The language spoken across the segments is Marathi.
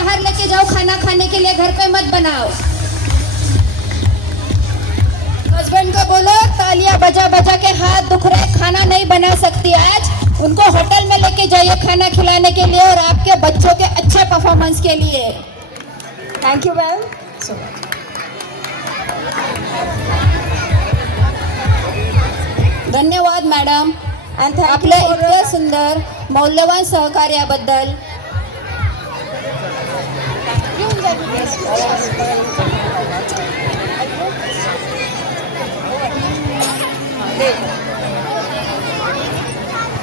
बाहर लेके जाओ खाना खाने के लिए, घर पे मत बनाओ। हस्बैंड को बोलो तालियां बजा बजा के हाथ दुख रहे, खाना नहीं बना सकती आज, उनको होटल में लेके जाइए खाना खिलाने के लिए और आपके बच्चों के अच्छे परफॉर्मेंस के लिए। Thank you ma'am. धन्यवाद मॅडम आपल्या इतक्या सुंदर मौल्यवान सहकार्याबद्दल।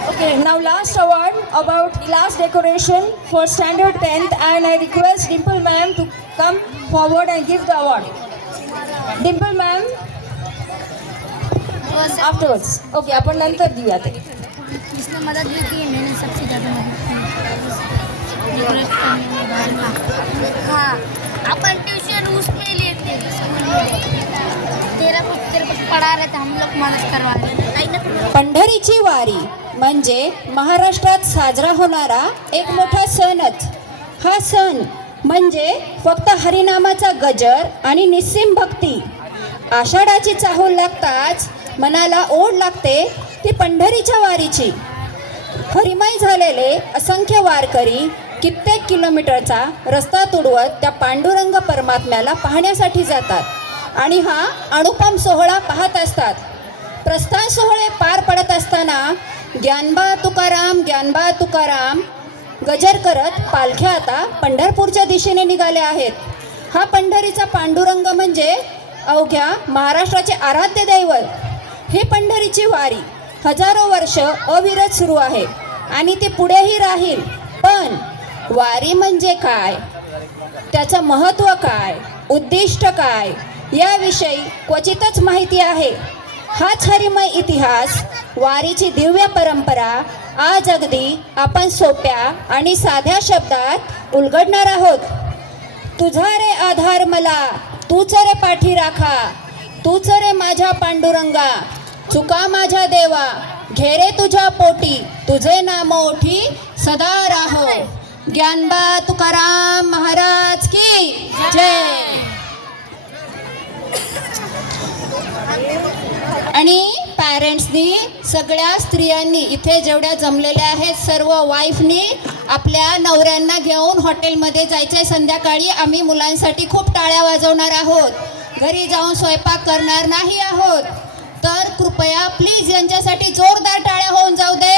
Okay, now last award about glass decoration for standard 10th, and I request Dimple ma'am to come forward and give the award. Dimple ma'am afterwards. Okay, आपण नंतर देऊया ते. इसने मदद भी की, मैंने सबसे ज़्यादा मदद की। हाँ, अपन ट्यूशन उसमें लेते हैं, स्कूल में। तेरा कुछ पढ़ा रहे थे, हम लोग मदद करवा रहे थे। पंढरीची वारी म्हणजे महाराष्ट्रात साजरा होणारा एक मोठा सणच। हा सण म्हणजे फक्त हरिनामाचा गजर आणि निस्सीम भक्ती। आषाढाची चाहूल लागताच मनाला ओढ लागते ती पंढरीच्या वारीची। हरिमय झालेले असंख्य वारकरी कित्येक किलोमीटरचा रस्ता तुडवत त्या पांडुरंग परमात्म्याला पाहण्यासाठी जातात आणि हा अनुपम सोहळा पाहत असतात। प्रस्थान सोहळे पार पडत असताना ज्ञानबा तुकाराम गजर करत पालख्या आता पंढरपूरच्या दिशेने निघाल्या आहेत। हा पंढरीचा पांडुरंग म्हणजे अवघ्या महाराष्ट्राचे आराध्य दैवत। ही पंढरीची वारी हजारो वर्ष अविरत सुरू आहे आणि ती पुढेही राहील। पण वारी म्हणजे काय, त्याचं महत्त्व काय, उद्दिष्ट काय याविषयी क्वचितच माहिती आहे। हाच हरिमय इतिहास, वारीची दिव्य परंपरा आज अगदी आपण सोप्या आणि साध्या शब्दात उलगडणार आहोत। तुझा रे आधार मला, तूच रे पाठी राखा, तूच रे माझ्या पांडुरंगा, चुका माझ्या देवा, घेरे तुझ्या पोटी, तुझे नाम ओठी सदा राहो। ज्ञानबा तुकाराम महाराज की जय। आणि पॅरेंट्सनी, सगळ्या स्त्रियांनी, इथे जेवढ्या जमलेल्या आहेत सर्व वाईफनी आपल्या नवऱ्यांना घेऊन हॉटेलमध्ये जायचं आहे संध्याकाळी। आम्ही मुलांसाठी खूप टाळ्या वाजवणार आहोत, घरी जाऊन स्वयंपाक करणार नाही आहोत। तर कृपया प्लीज यांच्यासाठी जोरदार टाळ्या होऊन जाऊ दे।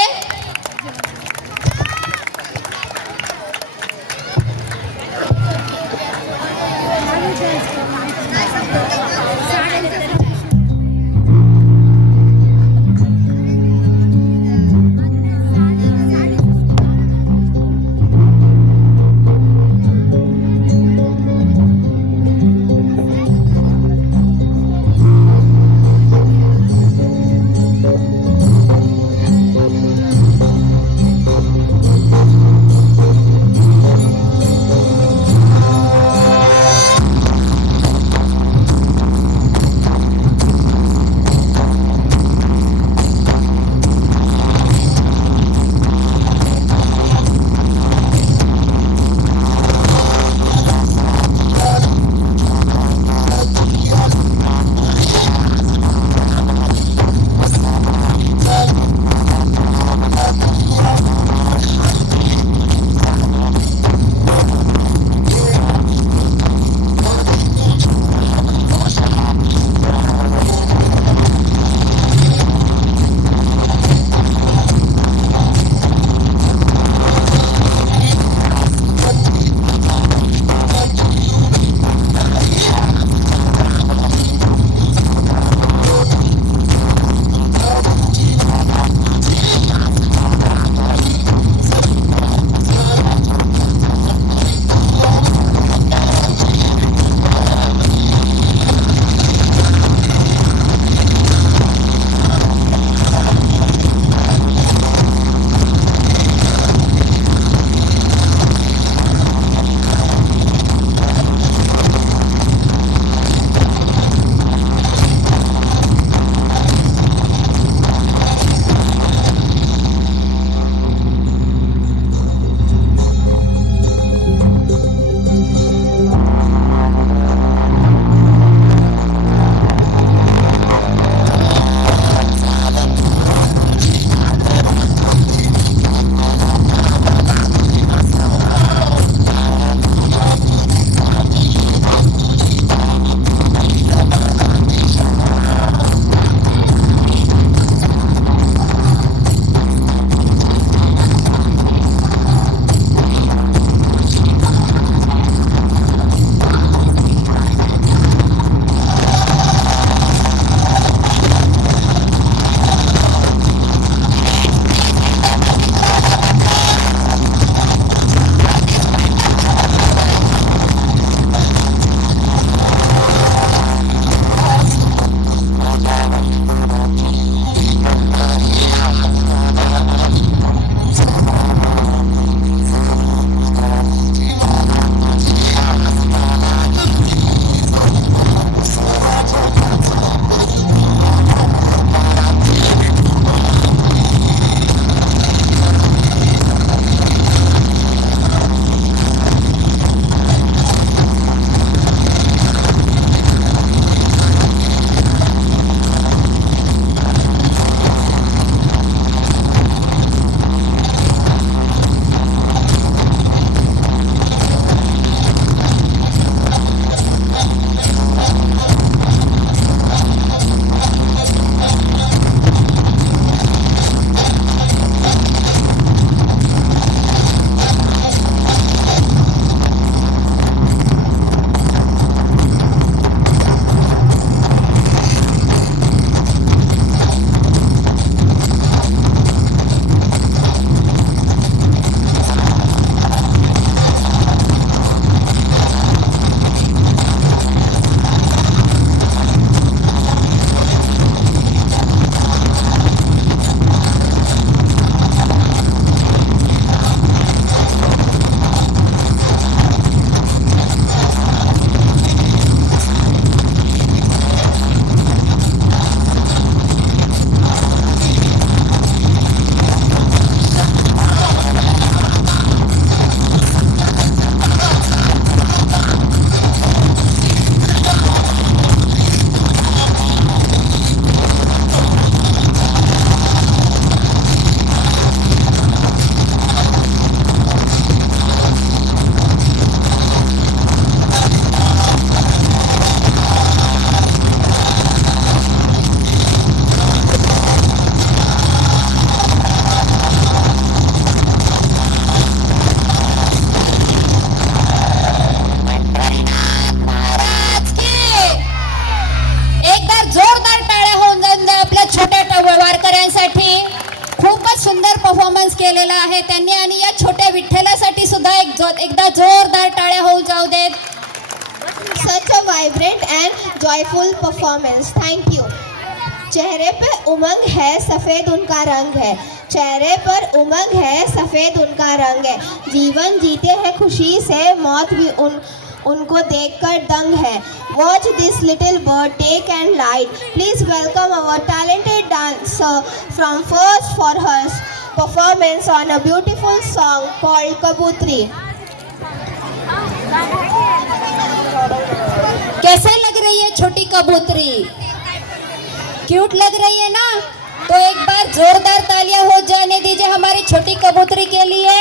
vibrant and joyful performance. Thank you. चेहरे पे उमंग है, सफ़ेद उनका रंग है. चेहरे पर उमंग है, सफ़ेद उनका रंग है. जीवन जीते हैं खुशी से, मौत भी उनको देखकर दंग है. Watch this little bird take and light. Please welcome our talented dancer from first for her performance on a beautiful song called Kabutri. कैसे लग रही है छोटी कबूतरी? क्यूट लग रही है ना? तो एक बार जोरदार तालियां हो जाने दीजिए हमारी छोटी कबूतरी के लिए.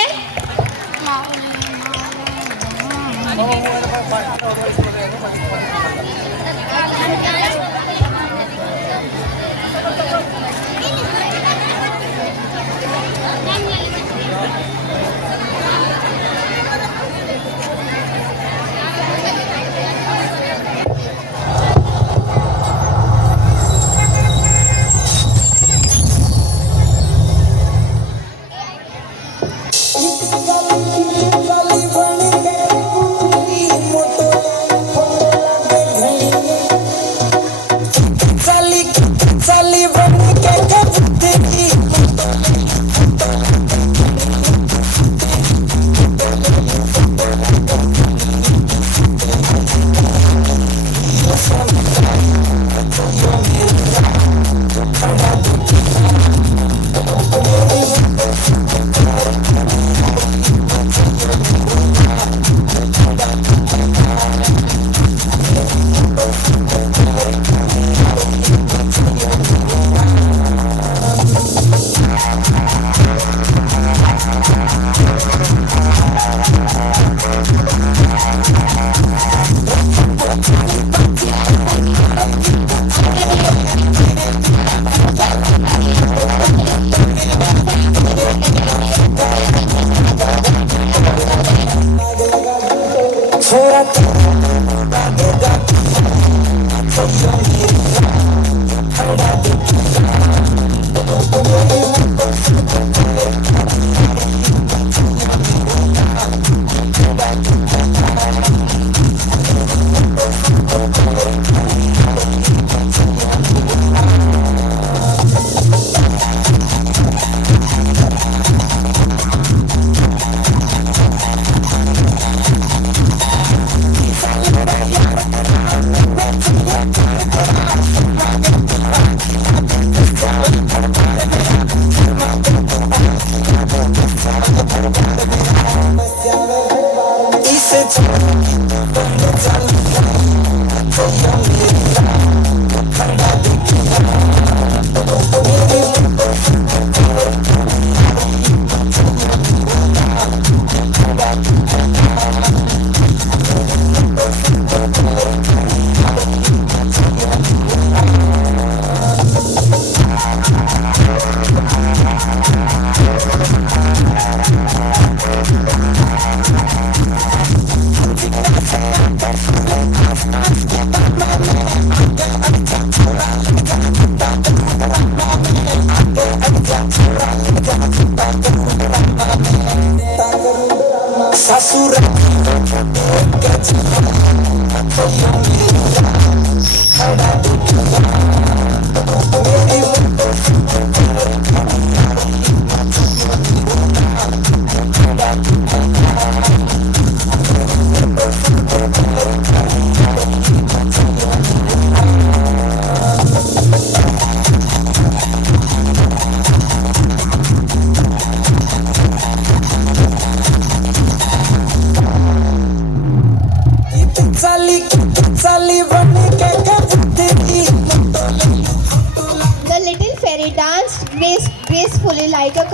gracefully like a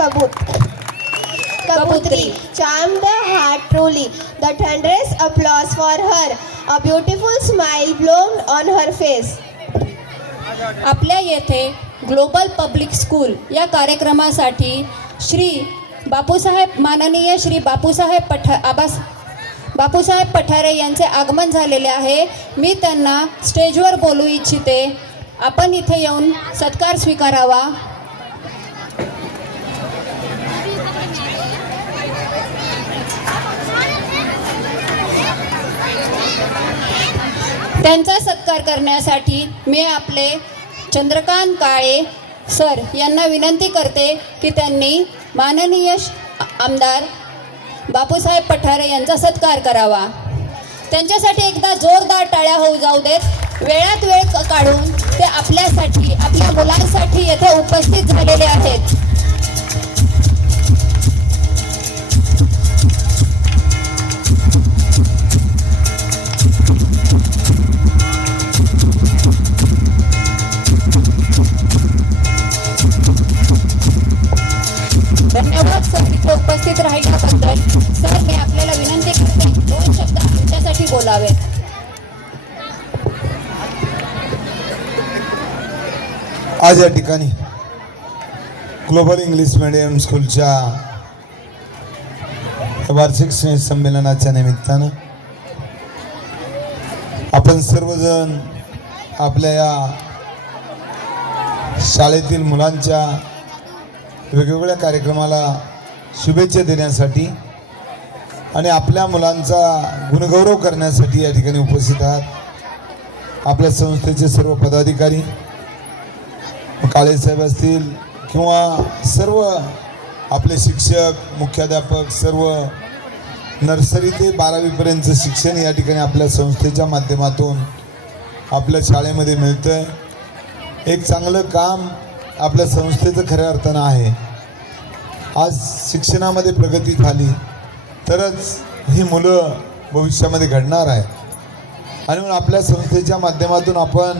kabutri, charmed the heart truly. The tenderest applause for her, a beautiful smile bloomed on her face. आपल्या येथे ग्लोबल पब्लिक स्कूल या कार्यक्रमासाठी माननीय श्री बापूसाहेब पठारे यांचे आगमन झालेले आहे. मी त्यांना स्टेजवर बोलू इच्छिते. आपण इथे येऊन सत्कार स्वीकारावा. त्यांचा सत्कार करण्यासाठी मी आपले चंद्रकांत काळे सर यांना विनंती करते की त्यांनी माननीय आमदार बापूसाहेब पठारे यांचा सत्कार करावा. त्यांच्यासाठी एकदा जोरदार टाळ्या होऊ जाऊ देत. वेळात वेळ काढून ते आपल्यासाठी, आपल्या मुलांसाठी येथे उपस्थित झालेले आहेत. धन्यवाद सर इथे उपस्थित राहिल्याबद्दल. सर मी आपल्याला विनंती करते 2 शब्द आमच्यासाठी बोलावे. आज या ठिकाणी ग्लोबल इंग्लिश मीडियम स्कूलच्या वार्षिक स्नेह संमेलनाच्या निमित्तानं आपण सर्वजण आपल्या या शाळेतील मुलांच्या वेगवेगळ्या कार्यक्रमाला शुभेच्छा देण्यासाठी आणि आपल्या मुलांचा गुणगौरव करण्यासाठी या ठिकाणी उपस्थित आहात. आपल्या संस्थेचे सर्व पदाधिकारी, काळेसाहेब असतील किंवा सर्व आपले शिक्षक, मुख्याध्यापक, सर्व नर्सरी ते 12वीपर्यंतचं शिक्षण या ठिकाणी आपल्या संस्थेच्या माध्यमातून आपल्या शाळेमध्ये मिळतं आहे. एक चांगलं काम आपल्या संस्थेचं खऱ्या अर्थानं आहे. आज शिक्षणामध्ये प्रगती झाली तरच ही मुलं भविष्यामध्ये घडणार आहे आणि म्हणून आपल्या संस्थेच्या माध्यमातून आपण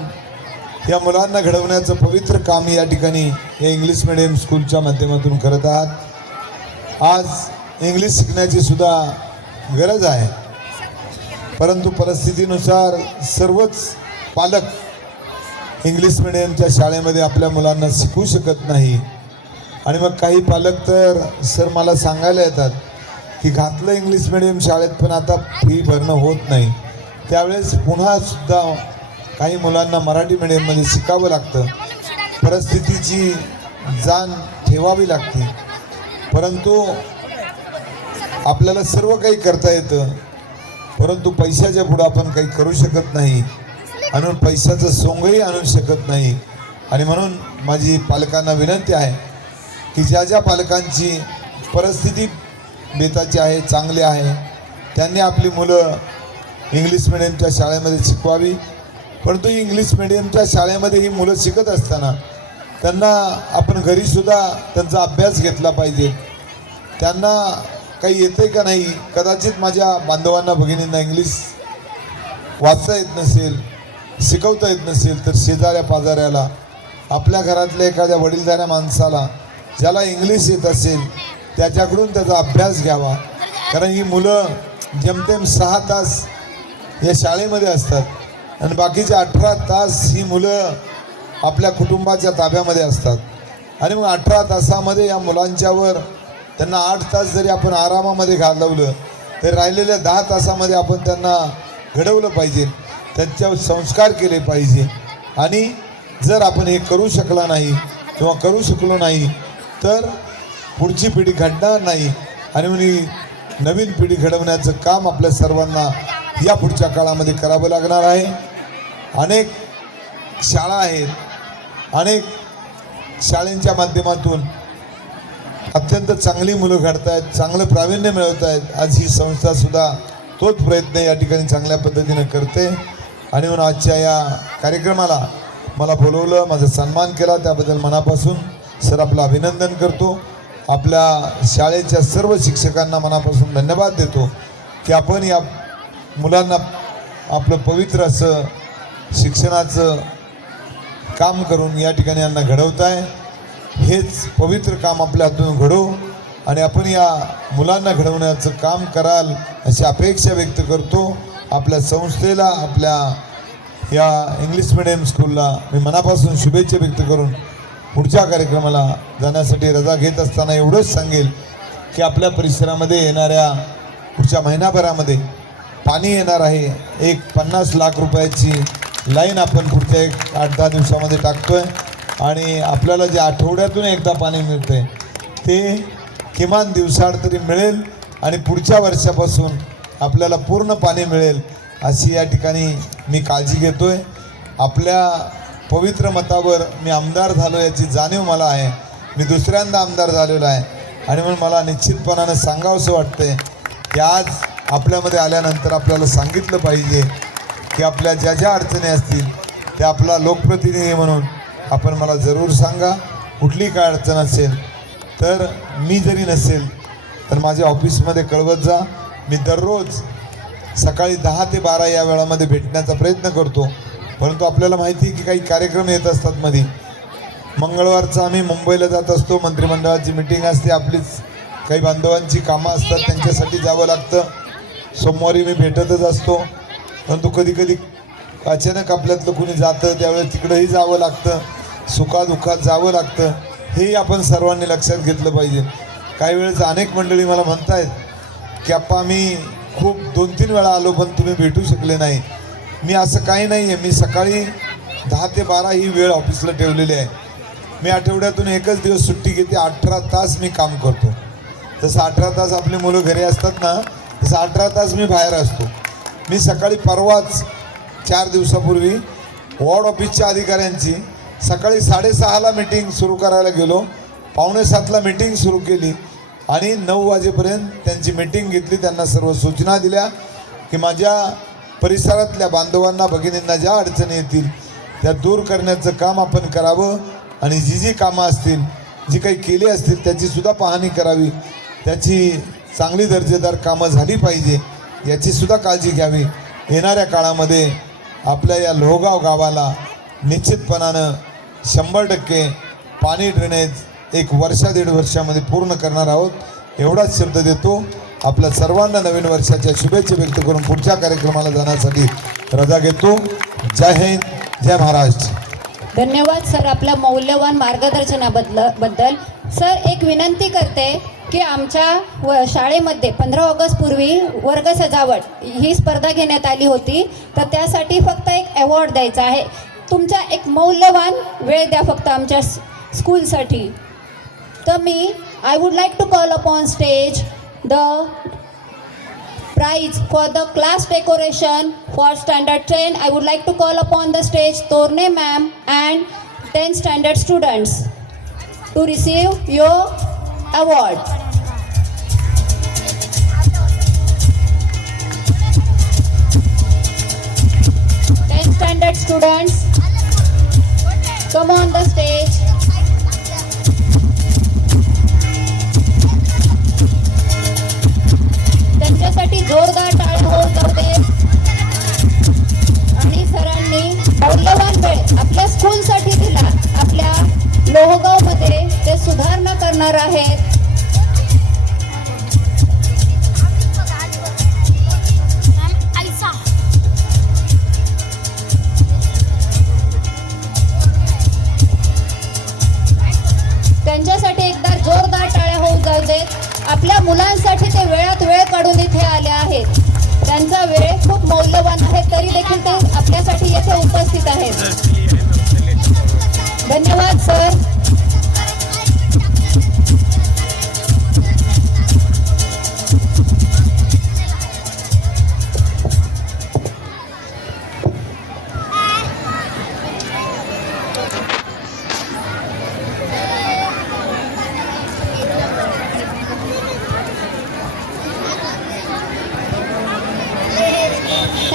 या मुलांना घडवण्याचं पवित्र काम या ठिकाणी या इंग्लिश मिडियम स्कूलच्या माध्यमातून करत आहात. आज इंग्लिश शिकण्याची सुद्धा गरज आहे, परंतु परिस्थितीनुसार सर्वच पालक इंग्लिश मिडियमच्या शाळेमध्ये आपल्या मुलांना शिकवू शकत नाही. आणि मग काही पालक तर सर मला सांगायला येतात की घातलं इंग्लिश मिडियम शाळेत पण आता फी भरणं होत नाही. त्यावेळेस पुन्हा सुद्धा काही मुलांना मराठी मिडियममध्ये शिकावं लागतं. परिस्थितीची जाण ठेवावी लागते, परंतु आपल्याला सर्व काही करता येतं, परंतु पैशाच्या पुढं आपण काही करू शकत नाही आणि पैशाचं सोंगही आणू शकत नाही. आणि म्हणून माझी पालकांना विनंती आहे की ज्या ज्या पालकांची परिस्थिती बेताची आहे, चांगली आहे, त्यांनी आपली मुलं इंग्लिश मिडियमच्या शाळेमध्ये शिकवावी. परंतु इंग्लिश मिडियमच्या शाळेमध्ये ही मुलं शिकत असताना त्यांना आपण घरीसुद्धा त्यांचा अभ्यास घेतला पाहिजे. त्यांना काही येतं का नाही, कदाचित माझ्या बांधवांना, भगिनींना इंग्लिश वाचता येत नसेल, शिकवता येत नसेल, तर शेजाऱ्या पाजाऱ्याला, आपल्या घरातल्या एखाद्या वडीलधाऱ्या माणसाला ज्याला इंग्लिश येत असेल त्याच्याकडून त्याचा अभ्यास घ्यावा. कारण ही मुलं जेमतेम 6 तास या शाळेमध्ये असतात आणि बाकीचे 18 तास ही मुलं आपल्या कुटुंबाच्या ताब्यामध्ये असतात. आणि मग 18 तासामध्ये या मुलांच्यावर त्यांना 8 तास जरी आपण आरामामध्ये घालवलं तर राहिलेल्या 10 तासामध्ये आपण त्यांना घडवलं पाहिजे, त्यांच्यावर संस्कार केले पाहिजे. आणि जर आपण हे करू शकला नाही किंवा करू शकलो नाही तर पुढची पिढी घडणार नाही. आणि म्हणून नवीन पिढी घडवण्याचं काम आपल्या सर्वांना या पुढच्या काळामध्ये करावं लागणार आहे. अनेक शाळा आहेत, अनेक शाळांच्या माध्यमातून अत्यंत चांगली मुलं घडत आहेत, चांगलं प्रावीण्य मिळवत आहेत. आज ही संस्थासुद्धा तोच प्रयत्न या ठिकाणी चांगल्या पद्धतीनं करते. आणि म्हणून आजच्या या कार्यक्रमाला मला बोलवलं, माझा सन्मान केला, त्याबद्दल मनापासून सर आपलं अभिनंदन करतो. आपल्या शाळेच्या सर्व शिक्षकांना मनापासून धन्यवाद देतो की आपण या मुलांना आपलं पवित्र असं शिक्षणाचं काम करून या ठिकाणी यांना घडवताय. हेच पवित्र काम आपल्या हातून घडवू आणि आपण या मुलांना घडवण्याचं काम कराल अशी अपेक्षा व्यक्त करतो. आपल्या संस्थेला, आपल्या या इंग्लिश मिडियम स्कूलला मी मनापासून शुभेच्छा व्यक्त करून पुढच्या कार्यक्रमाला जाण्यासाठी रजा घेत असताना एवढंच सांगेल की आपल्या परिसरामध्ये येणाऱ्या पुढच्या महिनाभरामध्ये पाणी येणार आहे. एक 50 लाख रुपयाची लाईन आपण पुढच्या 8-10 दिवसामध्ये टाकतो आहे आणि आपल्याला जे आठवड्यातून एकदा पाणी मिळतं आहे ते किमान दिवसाआड तरी मिळेल आणि पुढच्या वर्षापासून आपल्याला पूर्ण पाणी मिळेल अशी या ठिकाणी मी काळजी घेतोय. आपल्या पवित्र मतावर मी आमदार झालो याची जाणीव मला आहे. मी दुसऱ्यांदा आमदार झालेलो आहे आणि म्हणून मला निश्चितपणानं सांगावंसं वाटतंय की आज आपल्यामध्ये आल्यानंतर आपल्याला सांगितलं पाहिजे की आपल्या ज्या ज्या अडचणी असतील त्या आपला लोकप्रतिनिधी म्हणून आपण मला जरूर सांगा. कुठली काय अडचण असेल तर मी जरी नसेल तर माझ्या ऑफिसमध्ये कळवत जा. मी दररोज सकाळी 10 ते 12 या वेळामध्ये भेटण्याचा प्रयत्न करतो. परंतु आपल्याला माहिती आहे की काही कार्यक्रम येत असतात मध्ये. मंगळवारचं आम्ही मुंबईला जात असतो, मंत्रिमंडळाची मिटिंग असते, आपलीच काही बांधवांची कामं असतात, त्यांच्यासाठी जावं लागतं. सोमवारी मी भेटतच असतो. परंतु कधी कधी अचानक आपल्यातलं कुणी जातं त्यावेळेस तिकडंही जावं लागतं, सुखादुःखात जावं लागतं. हेही आपण सर्वांनी लक्षात घेतलं पाहिजे. काही वेळेस अनेक मंडळी मला म्हणतायत की आप्पा आम्ही खूप 2-3 वेळा आलो पण तुम्ही भेटू शकले नाही. मी असं काही नाही आहे. मी सकाळी 10 ते 12 ही वेळ ऑफिसला ठेवलेली आहे. मी आठवड्यातून एकच दिवस सुट्टी घेते. 18 तास मी काम करतो. जसं 18 तास आपली मुलं घरी असतात ना, तसं 18 तास मी बाहेर असतो. मी सकाळी परवाच 4 दिवसापूर्वी वॉर्ड ऑफिसच्या अधिकाऱ्यांची सकाळी 6:30ला मीटिंग सुरू करायला गेलो. 6:45ला मीटिंग सुरू केली आणि 9 वाजेपर्यंत त्यांची मीटिंग घेतली. त्यांना सर्व सूचना दिल्या की माझ्या परिसरातल्या बांधवांना भगिनींना ज्या अडचणी येतील त्या दूर करण्याचं काम आपण करावं आणि जी जी कामं असतील, जी काही केली असतील त्याचीसुद्धा पाहणी करावी. त्याची चांगली दर्जेदार कामं झाली पाहिजे याचीसुद्धा काळजी घ्यावी. येणाऱ्या काळामध्ये आपल्या या लोहगाव गावाला निश्चितपणानं 100% पाणी ड्रेनेज 1 वर्षा 1.5 वर्षामध्ये पूर्ण करणार आहोत. एवढाच शब्द देतो. आपल्या सर्वांना नवीन वर्षाच्या शुभेच्छा व्यक्त करून पुढच्या कार्यक्रमाला जाण्यासाठी रजा घेतो. जय हिंद, जय महाराष्ट्र. धन्यवाद सर आपल्या मौल्यवान मार्गदर्शनाबद्दल. सर एक विनंती करते की आमच्या शाळेमध्ये 15 ऑगस्ट पूर्वी वर्ग सजावट ही स्पर्धा घेण्यात आली होती, तर त्यासाठी फक्त एक अवॉर्ड द्यायचा आहे. तुमचा एक मौल्यवान वेळ द्या फक्त आमच्या स्कूलसाठी. तर मी I would like to call upon stage the prize for the class decoration for standard 10. I would like to call upon the stage Torne ma'am and 10 standard students to receive your award. 10 standard students, come on the stage. त्यांच्यासाठी जोरदार टाळ्या होऊ दे. आणि सरांनी मौल्यवान वेळ आपल्या स्कूलसाठी दिला. आपल्या लोहगावमध्ये ते सुधारणा करणार आहेत. त्यांच्यासाठी एकदा जोरदार टाळ्या होऊ जाऊ देत. आपल्या मुलांसाठी ते वेळात वेळ काढून इथे आले आहेत. त्यांचा वेळ खूप मौल्यवान आहे तरी देखील ते आपल्यासाठी येथे उपस्थित आहेत. धन्यवाद sir.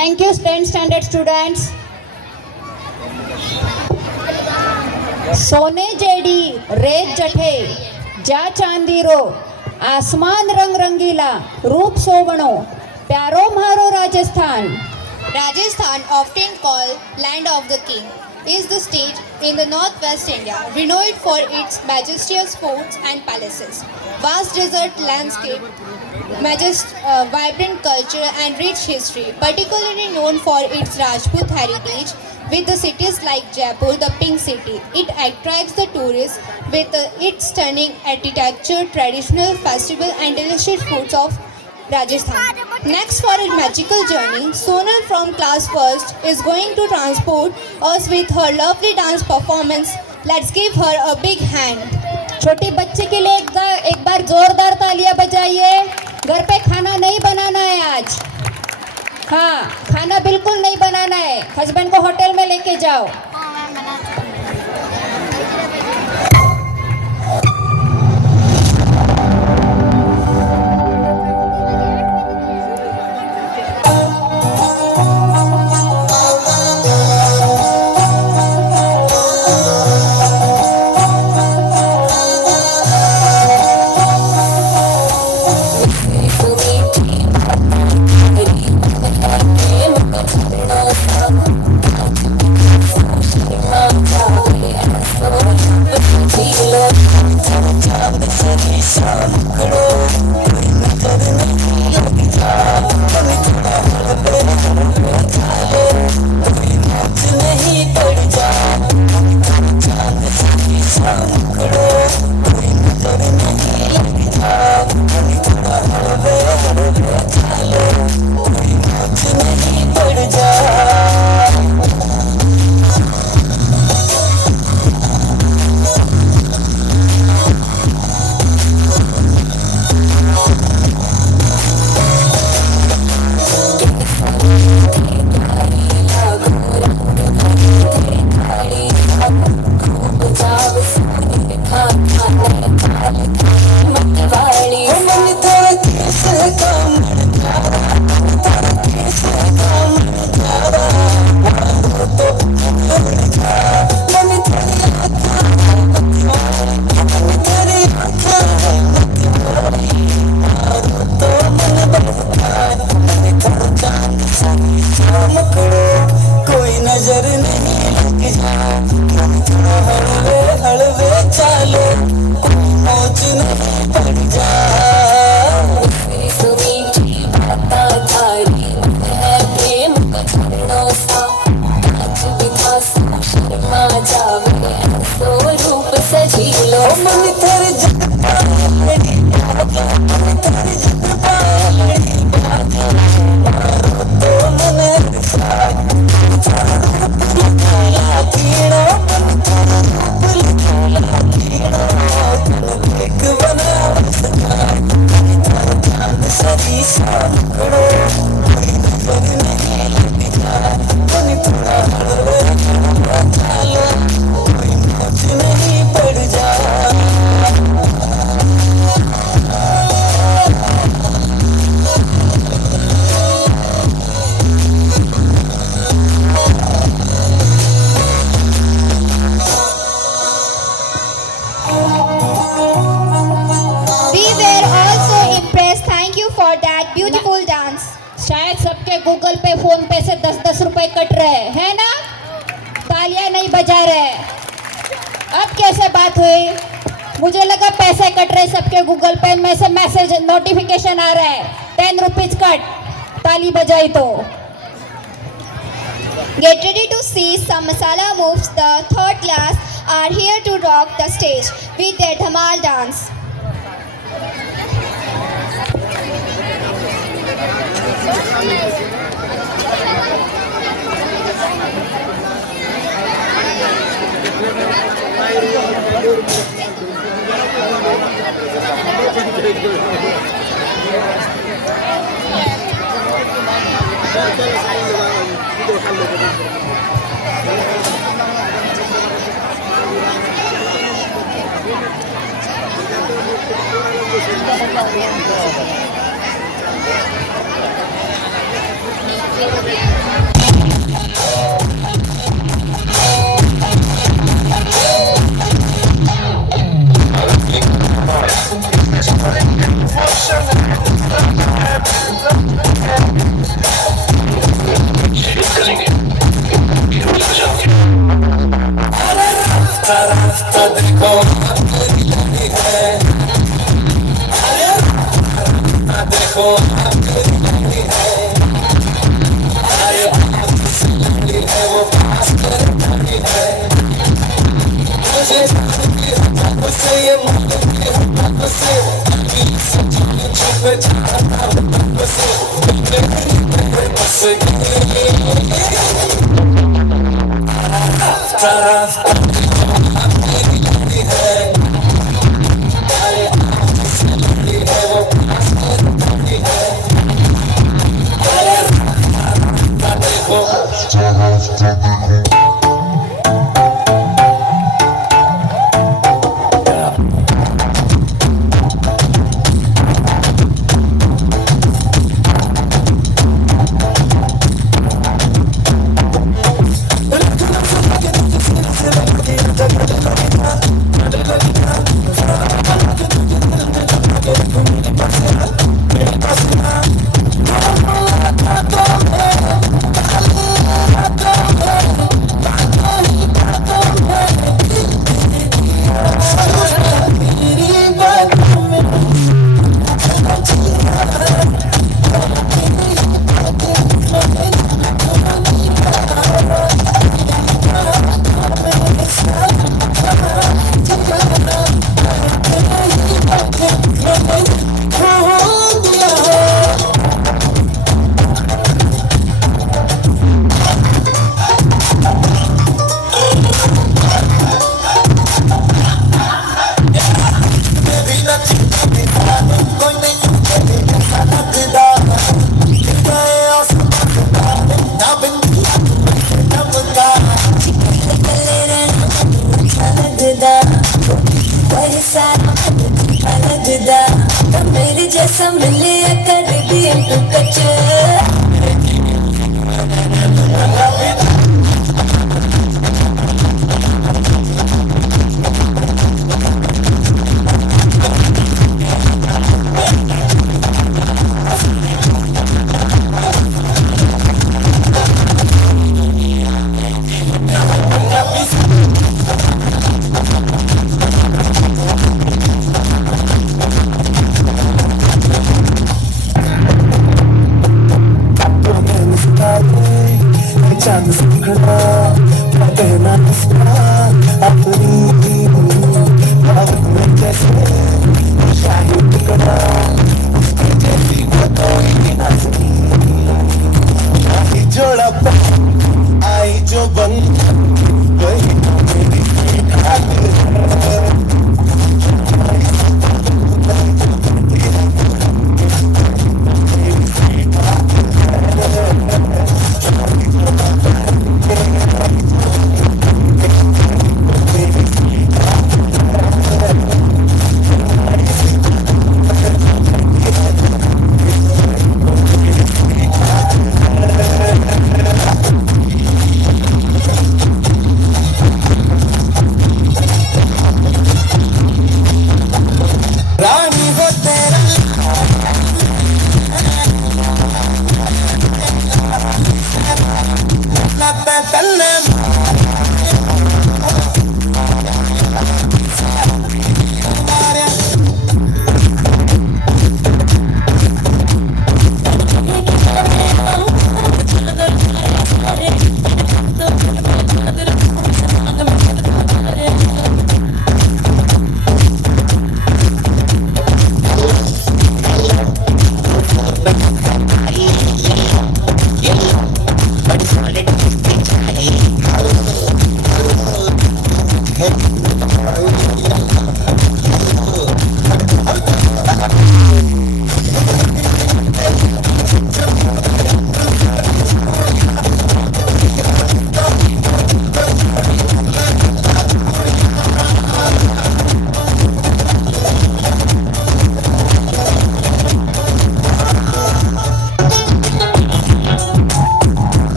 Thank you 10 standard students. सोने जेडी रेत जठे जा चांदी रो आसमान रंग रंगीला रूप सोवणो प्यारो म्हारो Rajasthan. Rajasthan, often called land of the king, is the state in the northwest India, renowned for its majestuous forts and palaces, vast desert landscape, vibrant culture and rich history, particularly known for its Rajput heritage. With the cities like Jaipur, the Pink City, it attracts the tourists with its stunning architecture, traditional festival and delicious foods of Rajasthan. Next, for a magical journey, Sonal from class first is going to transport us with her lovely dance performance. Let's give her a big hand. छोटी बच्ची के लिए एक बार जोरदार तालियां बजाइए. घर पे खाना नहीं बनाना है आज. हाँ, खाना खाना बिल्कुल नहीं बनाना है, हस्बैंड को होटल में लेके जाओ। हाँ मैम बना चुका हूँ। beautiful dance. शायद सबके गूगल पे फोन पे से 10-10 रुपए कट रहे हैं ना, तालियां नहीं बजा रहे। अब कैसे बात हुई? मुझे लगा पैसे कट रहे सबके गूगल पे में से, मैसेज नोटिफिकेशन आ रहा है 10 रुपीज कट, ताली बजाई तो। Get ready to see some masala moves. The third class are here to rock the stage with their dhamal dance.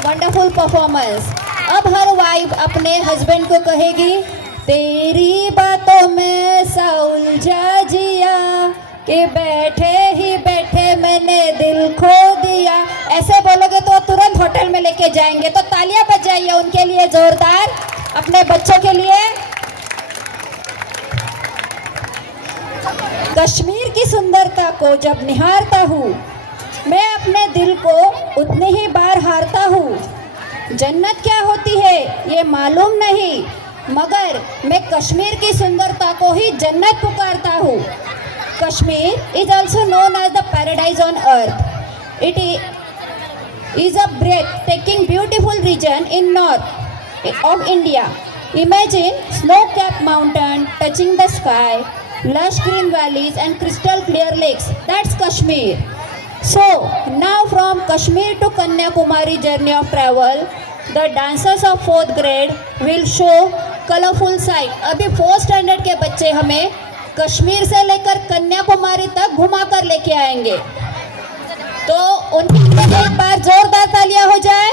Wonderful performance. अब हर वाइफ अपने हस्बैंड को कहेगी, तेरी बातों में सा उलझा जिया कि बैठे ही बैठे मैंने दिल खो दिया। ऐसे बोलोगे तो तुरंत होटल में लेके जाएंगे। तो तालियां बजाइए उनके लिए जोरदार, अपने बच्चों के लिए। कश्मीर की सुंदरता को जब निहारता हूँ मैं अपने दिल को उतनी ही बार हारता हूँ। जन्नत क्या होती है ये मालूम नहीं, मगर मैं कश्मीर की सुंदरता को ही जन्नत पुकारता हूँ। Kashmir is also known as the paradise on earth. It is a breathtaking, beautiful region in north of India. Imagine snow-capped mountain touching the sky, lush green valleys and crystal clear lakes. That's Kashmir. So now from Kashmir to Kanyakumari journey of travel, the dancers of 4th grade will show colorful sight. अभी 4th स्टैंडर्ड के बच्चे हमें कश्मीर से लेकर कन्याकुमारी तक घुमा कर लेके आएंगे। तो उनके लिए एक बार जोरदार तालियां हो जाए।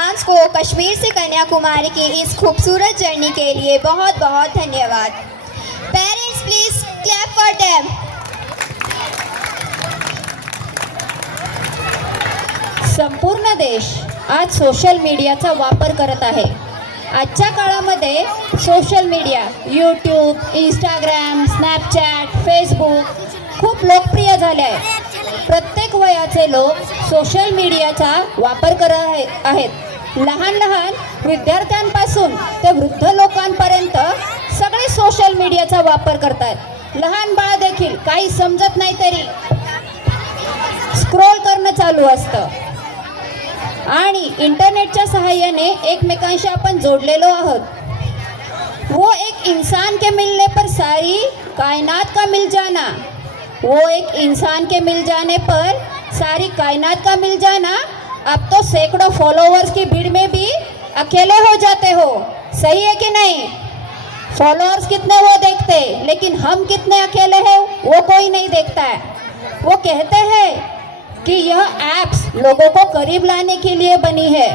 फ्रांस को कश्मीर से कन्याकुमारी की इस खूबसूरत जर्नी के लिए बहुत बहुत धन्यवाद। Parents please clap for them. संपूर्ण देश आज सोशल मीडियाचा वापर करत आहे। आजच्या काळामध्ये social media YouTube, Instagram, Snapchat, Facebook खूप लोकप्रिय झाले आहे। प्रत्येक वयाचे लोक सोशल मीडियाचा वापर करत आहेत। लहान लहान विद्यार्थ्यांपासून ते वृद्ध लोकांपर्यंत सगळे सोशल मीडियाचा वापर करतात। लहान बाळ देखील काही समजत नाही तरी स्क्रोल करणं चालू असतं आणि इंटरनेटच्या सहाय्याने एकमेकांशी आपण जोडलेलो आहोत। वो एक इंसान के मिलने पर सारी कायनात का मिल जाना, वो एक इंसान के मिल जाने पर सारी कायनात का मिल जाना, अब तो सैकड़ों फॉलोअर्स की भीड़ में भी अकेले हो जाते हो। सही है कि नहीं? फॉलोअर्स कितने वो देखते, लेकिन हम कितने अकेले हैं वो कोई नहीं देखता है। वो कहते हैं कि यह ऐप्स लोगों को करीब लाने के लिए बनी है।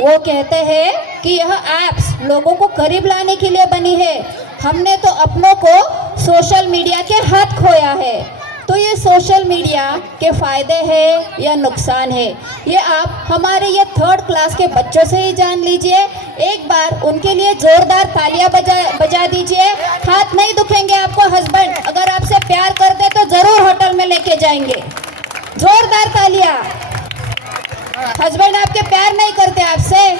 वो कहते हैं कि यह ऐप्स लोगों को करीब लाने के लिए बनी है। हमने तो अपनों को सोशल मीडिया के हाथ खोया है। तो ये सोशल मीडिया के फ़ायदे हैं या नुकसान है, ये आप हमारे ये 3rd क्लास के बच्चों से ही जान लीजिए। एक बार उनके लिए ज़ोरदार तालियां बजा दीजिए। हाथ नहीं दुखेंगे आपको। हस्बैंड अगर आपसे प्यार करते तो ज़रूर होटल में लेके जाएंगे। जोरदार तालियां। हस्बैंड आपके प्यार नहीं करते आपसे,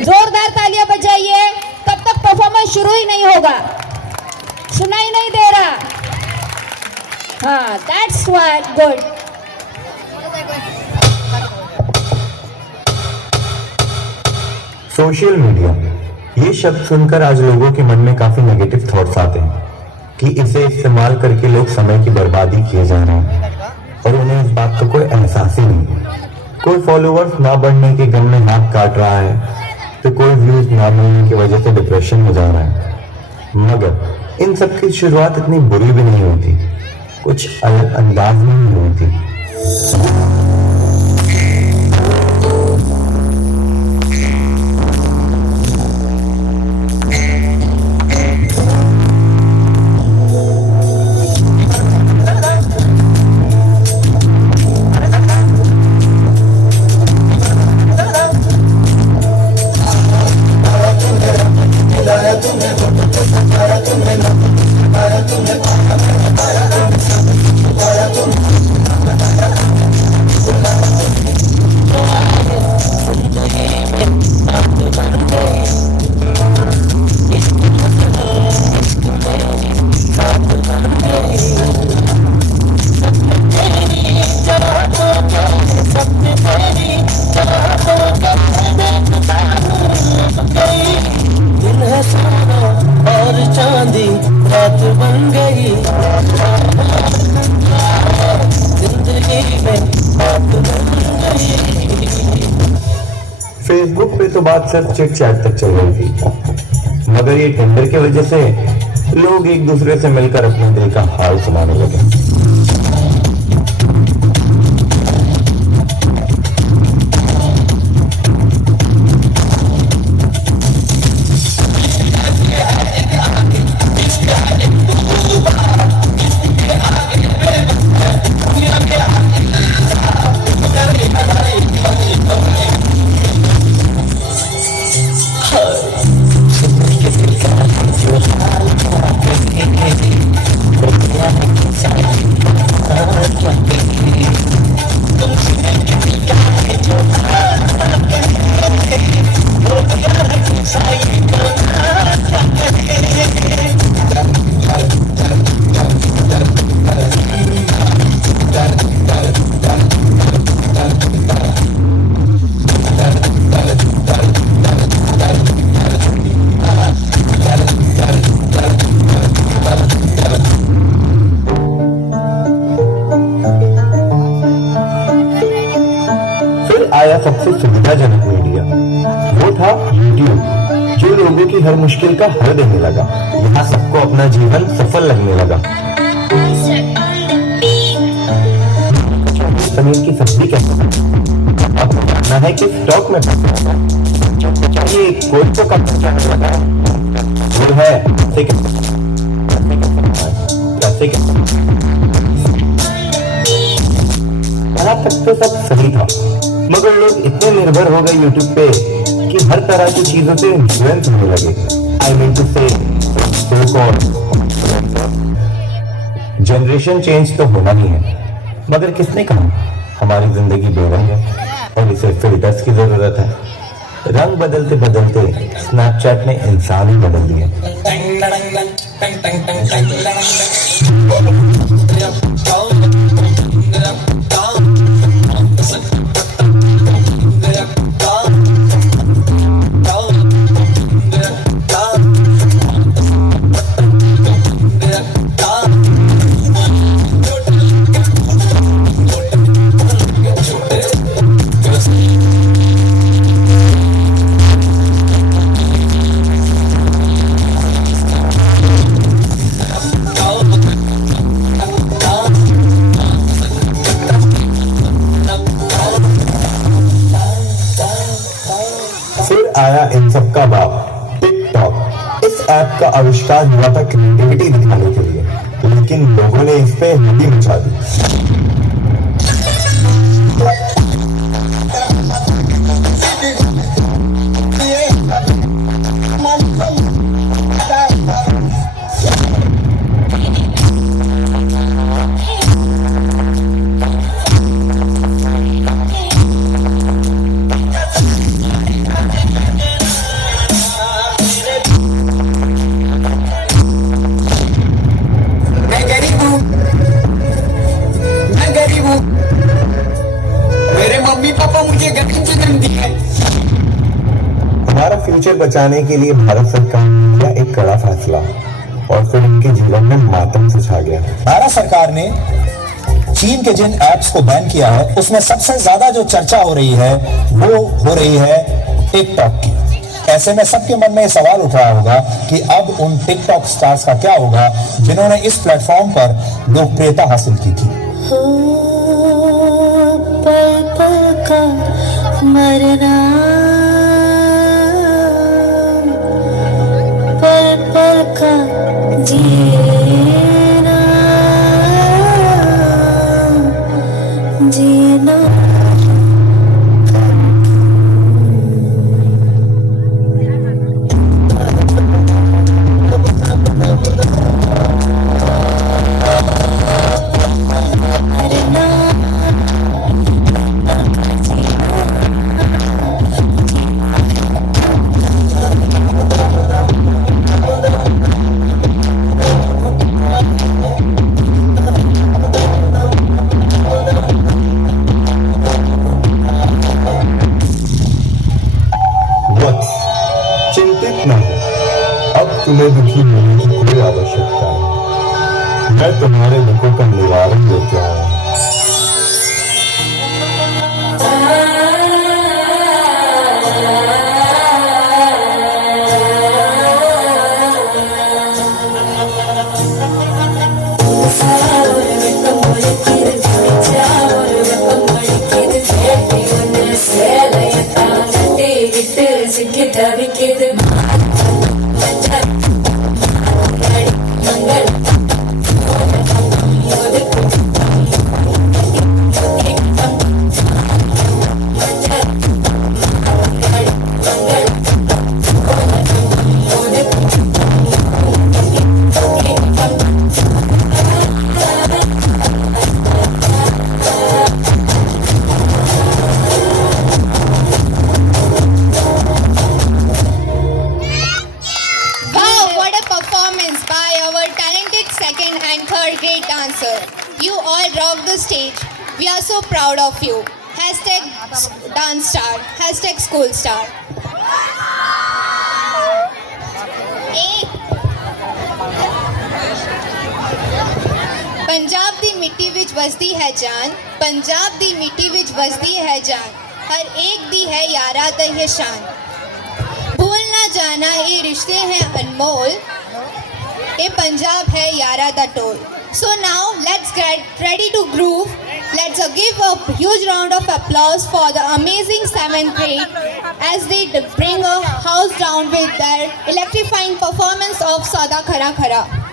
जोरदार तालियां बजाइए। तब तक परफॉर्मेंस शुरू ही नहीं होगा। सुनाई नहीं दे रहा? हाँ, that's what good. Social media, ये शब्द सुनकर आज लोगों के मन में काफी नेगेटिव थॉट्स आते हैं कि इसे इस्तेमाल करके लोग समय की बर्बादी किए जा रहे हैं और उन्हें इस बात का कोई एहसास ही नहीं। कोई फॉलोअर्स ना बढ़ने के गम में हाथ काट रहा है तो कोई व्यूज ना मिलने की वजह से डिप्रेशन में जा रहा है। मगर इन सब की शुरुआत इतनी बुरी भी नहीं होती, कुछ अलग अंदाज में ही होती। फेसबुक पे तो बात सिर्फ चिट चैट तक चल रही थी, मगर ये टिंडर की वजह से लोग एक दूसरे से मिलकर अपने दिल का हाल सुनाने लगे। आया सबसे सुविधाजनक मीडिया, वो था यूट्यूब, जो लोगों की हर मुश्किल का हल देने लगा। यहाँ सबको अपना जीवन सफल लगने लगा। पनीर की सब्जी कैसे ना है कि स्टॉक में चाहिए कोई तो कब लगा वो है यहाँ तक तो सब सही था, मगर लोग इतने निर्भर हो गए यूट्यूब पे कि हर तरह की चीजों से इन्फ्लुएंस होने लगे। I mean to say generation change तो होना ही है, मगर किसने कहा हमारी जिंदगी बेरंग है और इसे फिल्टर्स की जरूरत है। रंग बदलते बदलते स्नैपचैट ने इंसान ही बदल दिया। आया इन सब का बाप टिकटॉक। इस ऐप का आविष्कार हुआ था क्रिएटिविटी दिखाने के लिए, लेकिन लोगों ने इस पे हड्डी मचा दी। हमारा फ्यूचर बचाने के लिए भारत सरकार ने किया एक कड़ा फैसला और फिर उनके जीवन में मातम से छा गया। भारत सरकार ने चीन के जिन एप्स को बैन किया है उसमें सबसे ज्यादा जो चर्चा हो रही है वो हो रही है टिकटॉक की। ऐसे में सबके मन में ये सवाल उठ रहा होगा कि अब उन टिकटॉक स्टार्स का क्या होगा जिन्होंने इस प्लेटफॉर्म पर लोकप्रियता हासिल की थी। पल पल का मरना, पल पल का जीना, जीना। तुम्हें दुखी होने की कोई आवश्यकता नहीं, मैं तुम्हारे दुखों का निवारण लेके आया हूं। You all rock the stage. We are so proud of you. Hashtag dance star. Hashtag school star. Punjab दी मिट्टी विच वसदी है जान, पंजाब दी मिट्टी विच वसदी है जान, हर एक दी है यारा दा ये शान। भूल ना जाना ये रिश्ते हैं अनमोल, ये पंजाब है यारा दा toll. So now let's get ready to groove. Let's give a huge round of applause for the amazing 7th grade as they bring a house down with their electrifying performance of Sada Khara Khara.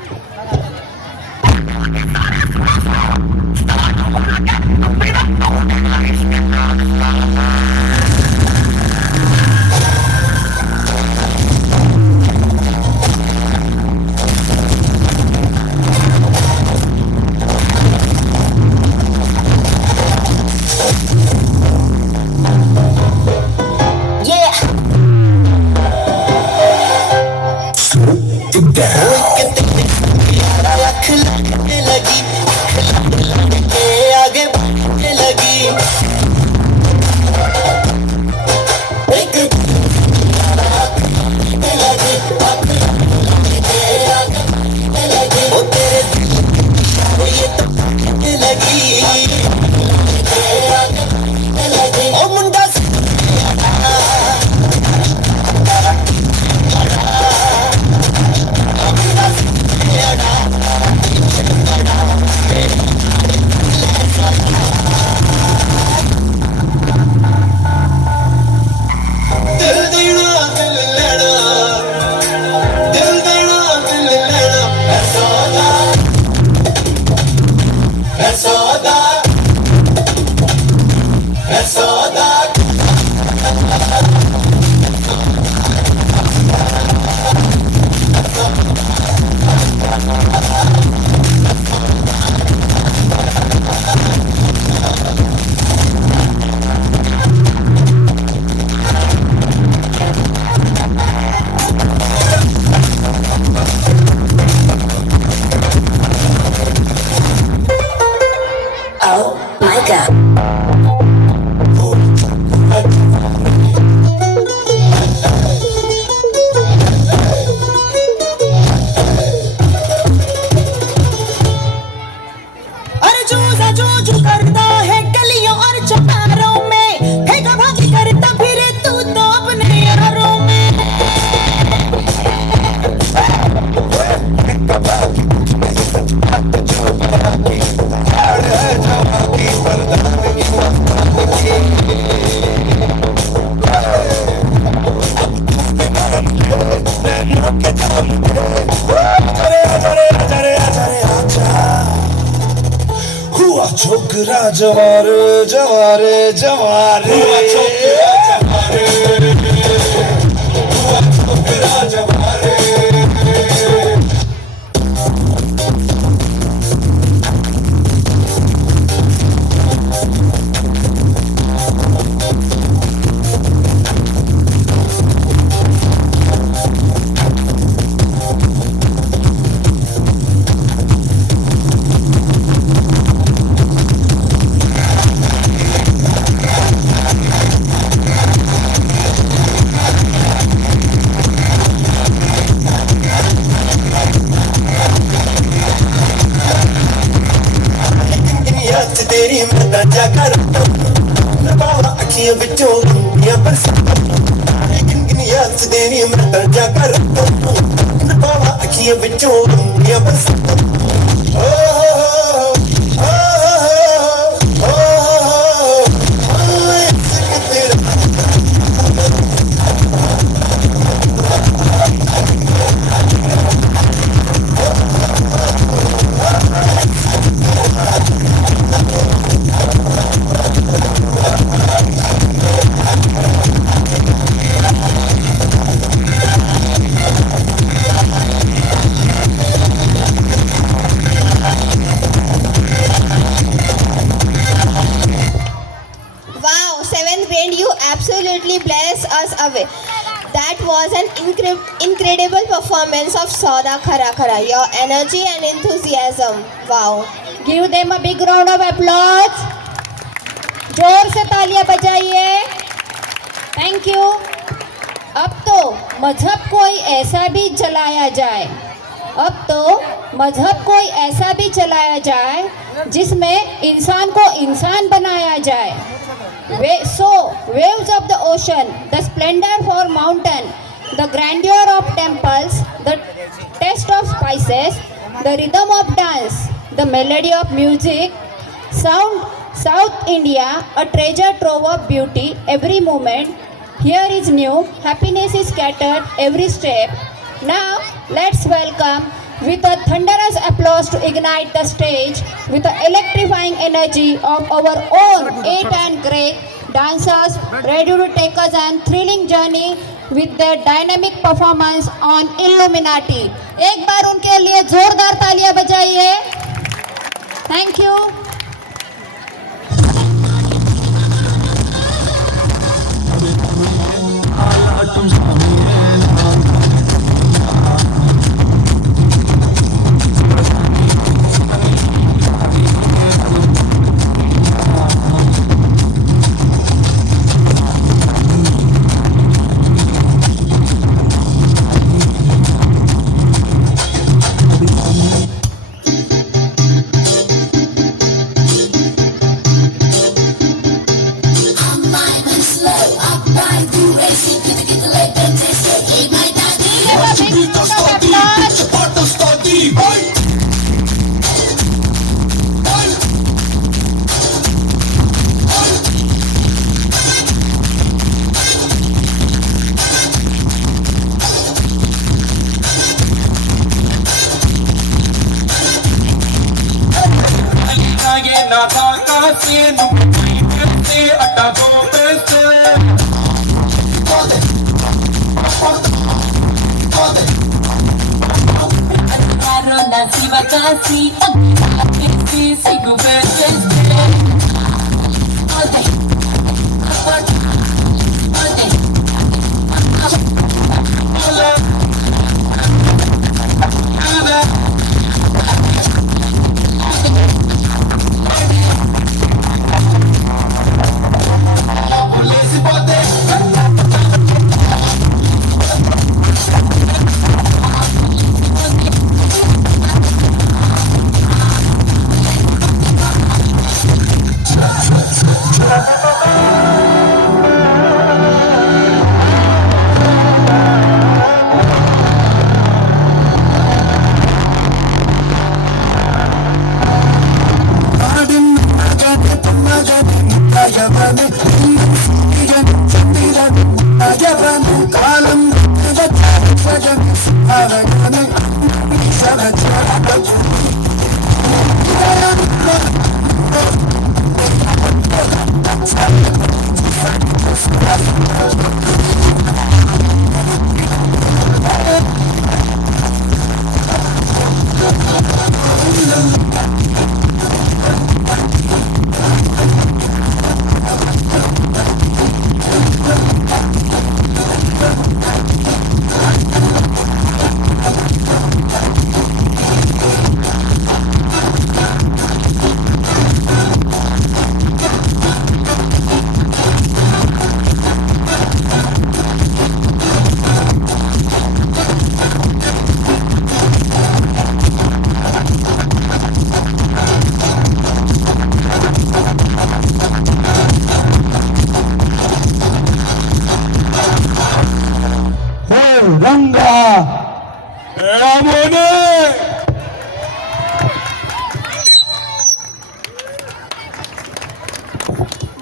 छोकरा जवार जवार जवार छोकरा जवार तेरी मैं दर्जा कर बाबा अखियों बिचों दुनिया पर लेकिन याद तेरी मैं दर्जा कर बाबा अखियों बिचों दुनिया पर absolutely blessed us away. That was an incredible performance of Sada Khara Khara. Your energy and enthusiasm. Wow. Give them a big round of applause. जोर से तालियां बजाइए. Thank you. अब तो मजहब कोई ऐसा भी चलाया जाए. अब तो मजहब कोई ऐसा भी चलाया जाए जिसमें इंसान को इंसान बनाया जाए. So, waves of the ocean, the splendor for mountain, the grandeur of temples, the taste of spices, the rhythm of dance, the melody of music, South India, a treasure trove of beauty every moment. Here is new, happiness is scattered every step. Now let's welcome with a thunderous applause to ignite the stage with the electrifying energy of our own 8 and great dancers ready to take us on thrilling journey with their dynamic performance on Illuminati. एक बार उनके लिए जोरदार तालियां बजाइए. Thank you.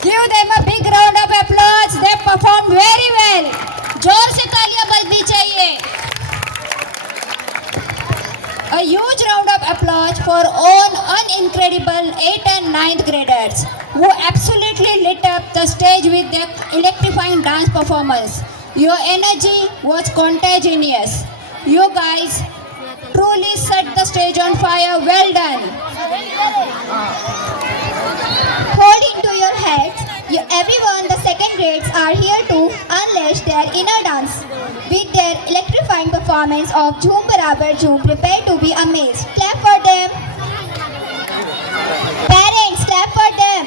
Give them a big round of applause. They performed very well. जोर से तालियां बजनी चाहिए. A huge round of applause for all unincredible 8th and 9th graders who absolutely lit up the stage with their electrifying dance performance. Your energy was contagious. You guys truly set the stage on fire. Well done. Hold into your heads. Everyone, the second grades are here to unleash their inner dance. With their electrifying performance of Jhoom Barabar Jhoom, prepare to be amazed. Clap for them. Parents, clap for them.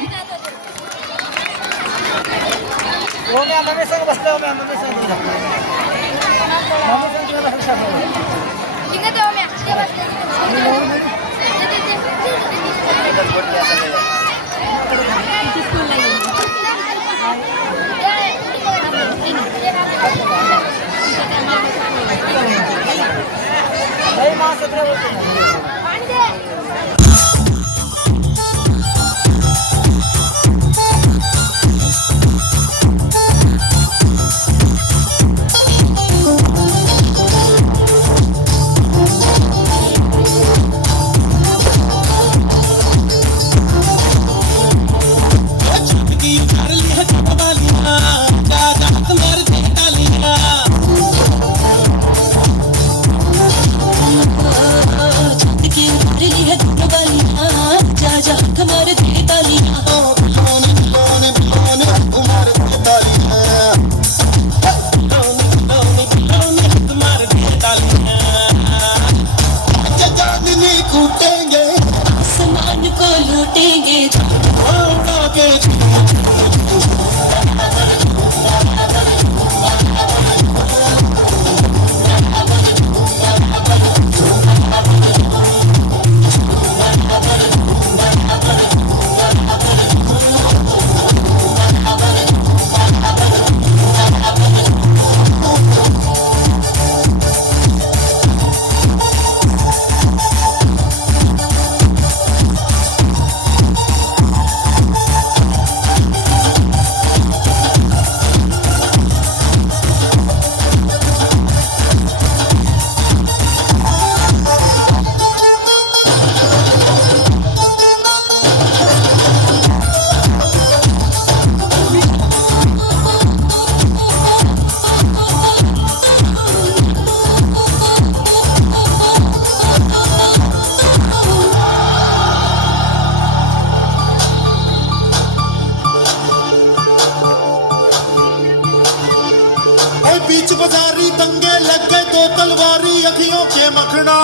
Beach बाजारी दंगे लग गए दो तलवारी अखियों के मखना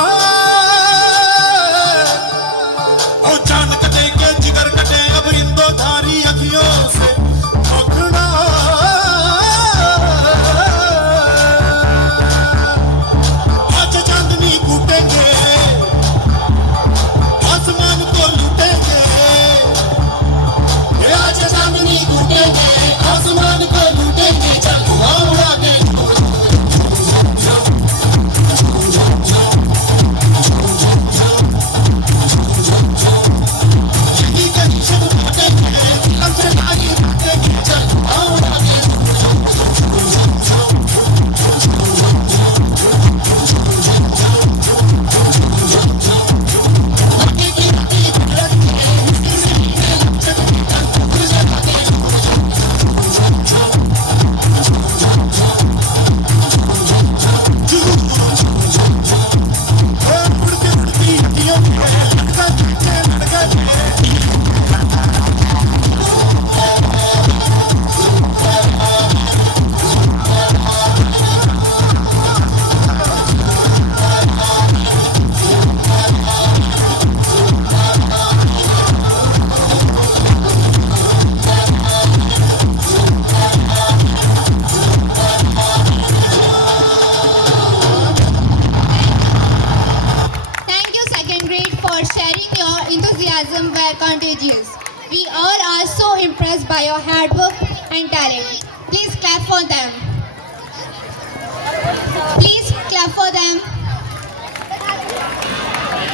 और जान कटे के जिगर कटे अब इन दो धारी अखियों से मखना आज चांदनी कूटेंगे आसमान को लूटेंगे आज चांदनी कूटेंगे आसमान को लूटेंगे चकुआ उड़ा के Were contagious. We all are so impressed by your hard work and talent. Please clap for them. Please clap for them.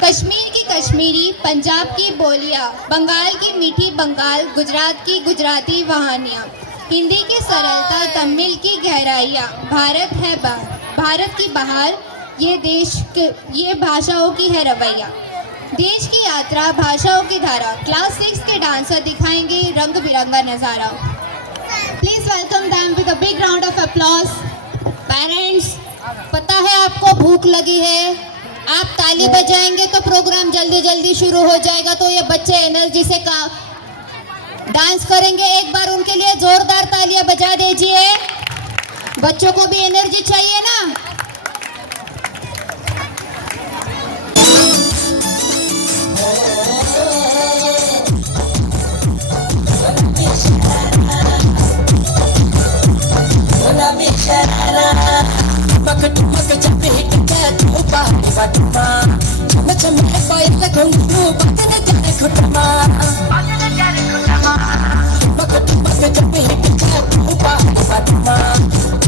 Kashmir की कश्मीरी, पंजाब की बोलियाँ, बंगाल की मीठी बंगाल, गुजरात की गुजराती वहानियाँ, हिंदी की सरलता, तमिल की गहराइयाँ, भारत है भारत की बहार, ये भाषाओं की है रवैया। देश की यात्रा, भाषाओं की धारा, क्लास 6 के डांसर दिखाएंगे रंग बिरंगा नज़ारा। Please welcome them with a big round of applause. Parents, पता है आपको भूख लगी है, आप ताली बजाएंगे तो प्रोग्राम जल्दी जल्दी शुरू हो जाएगा, तो ये बच्चे एनर्जी से डांस करेंगे। एक बार उनके लिए जोरदार तालियां बजा दीजिए। बच्चों को भी एनर्जी चाहिए ना।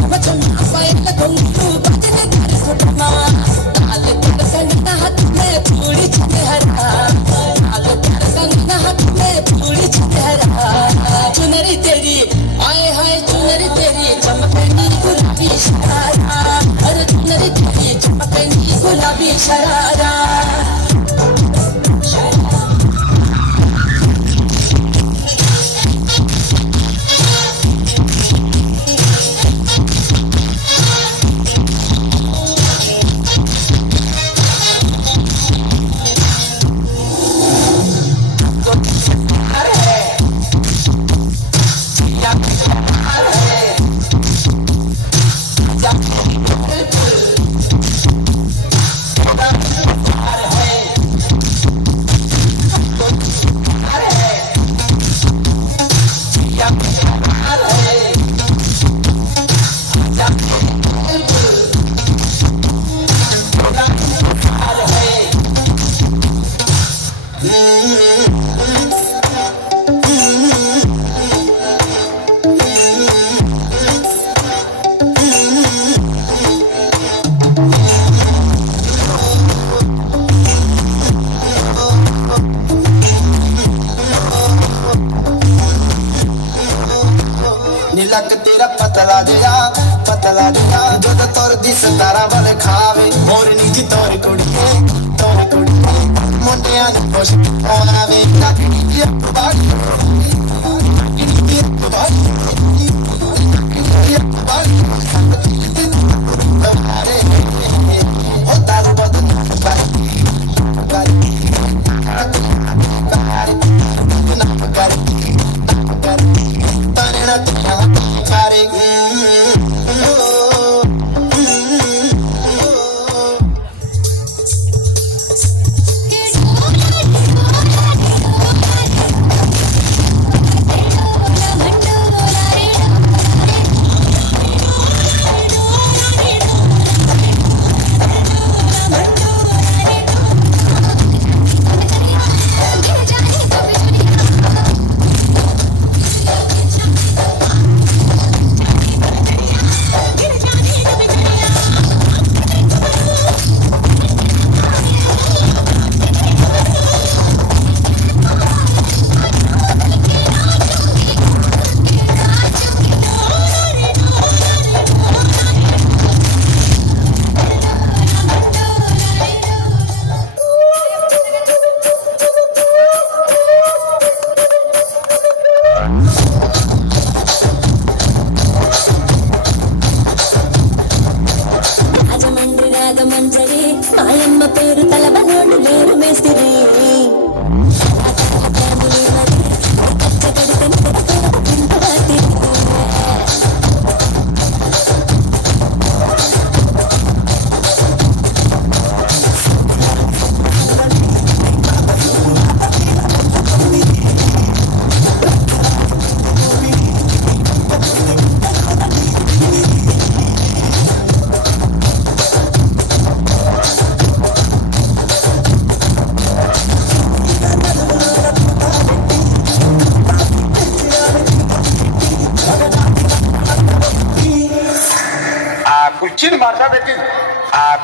Macam apa yang lagu सतारा वाले खावे मोरनी जी तोरी कुड़िए मुंडिया ने खुश आवे काकड़ी जी बाड़ी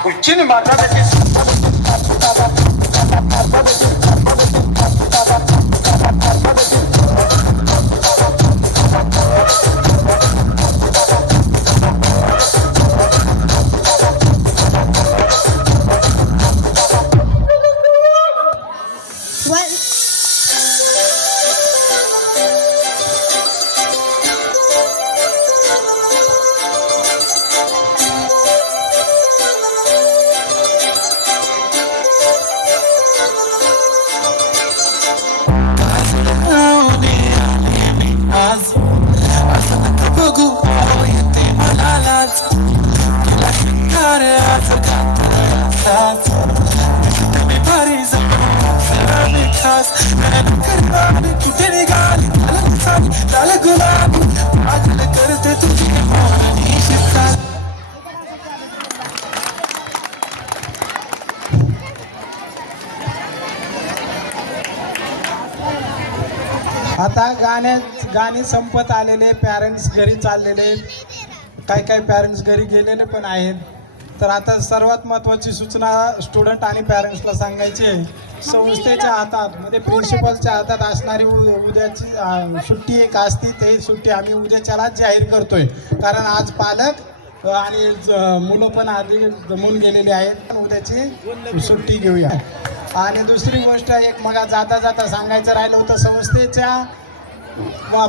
Kucing mata betis. आता गाणे संपत आलेले, पॅरेंट्स घरी चाललेले, काही पॅरेंट्स घरी गेलेले पण आहेत. तर आता सर्वात महत्त्वाची सूचना स्टुडंट आणि पॅरेंट्सला सांगायची आहे, संस्थेच्या हातात म्हणजे प्रिन्सिपलच्या हातात असणारी उद्याची सुट्टी एक असती, ते सुट्टी आम्ही उद्याच्याला जाहीर करतोय. कारण आज पालक आणि मुलं पण आधी जमून गेलेली आहेत. उद्याची सुट्टी घेऊया. आणि दुसरी गोष्ट एक मग जाता जाता सांगायचं राहिलं होतं, संस्थेच्या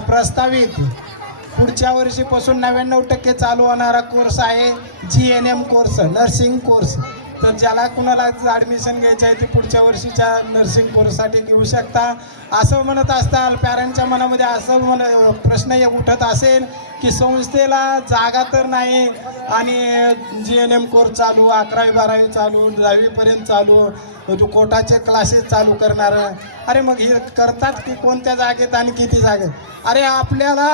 प्रस्तावित पुढच्या वर्षीपासून 99% चालू होणारा कोर्स आहे GNM कोर्स, नर्सिंग कोर्स. तर ज्याला कुणाला ॲडमिशन घ्यायचं आहे ते पुढच्या वर्षीच्या नर्सिंग कोर्ससाठी घेऊ शकता. असं म्हणत असताल पॅरेंटच्या मनामध्ये असं प्रश्न एक उठत असेल की संस्थेला जागा तर नाही आणि GNM कोर्स चालू, 11वी 12वी चालू, 10वीपर्यंत चालू, जो कोटाचे क्लासेस चालू करणार. अरे मग हे करतात की कोणत्या जागेत आणि किती जागेत? अरे आपल्याला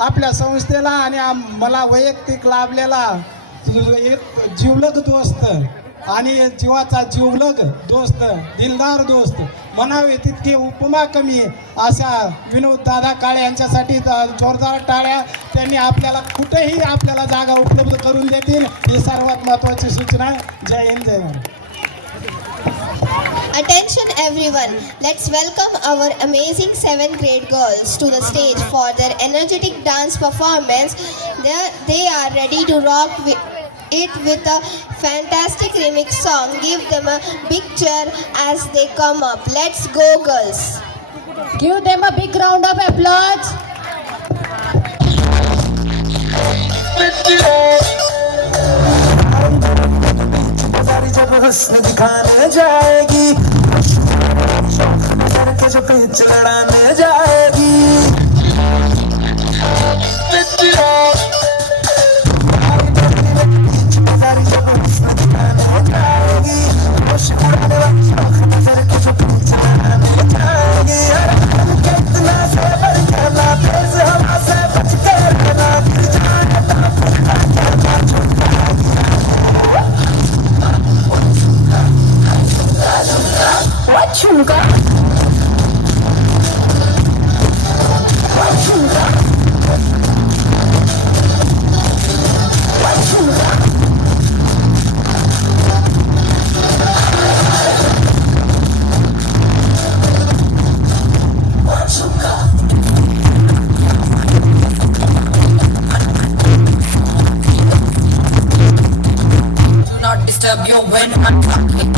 आपल्या संस्थेला आणि मला वैयक्तिक लाभलेला एक जिवलग दोस्त आणि जीवाचा जिवलग दोस्त, दिलदार दोस्त म्हणावे तितके उपमा कमी आहे अशा विनोद दादा काळे यांच्यासाठी जोरदार टाळ्या. त्यांनी आपल्याला कुठेही आपल्याला जागा उपलब्ध करून देतील, ही सर्वात महत्त्वाची सूचना. जय हिंद, जय Maharashtra. Attention everyone, let's welcome our amazing 7th grade girls to the stage for their energetic dance performance. They are ready to rock it with a fantastic remix song. Give them a big cheer as they come up. Let's go, girls. Give them a big round of applause. जब हुस्न दिखाने जाएगी करके जो पेच लड़ाने जाएगी जब हुस्न दिखाने जाएगी करके जो पेच लड़ाने जाएगी कितना से बढ़ना तेज हवा से बच के रहना गिर जाए not disturb you when I'm talking.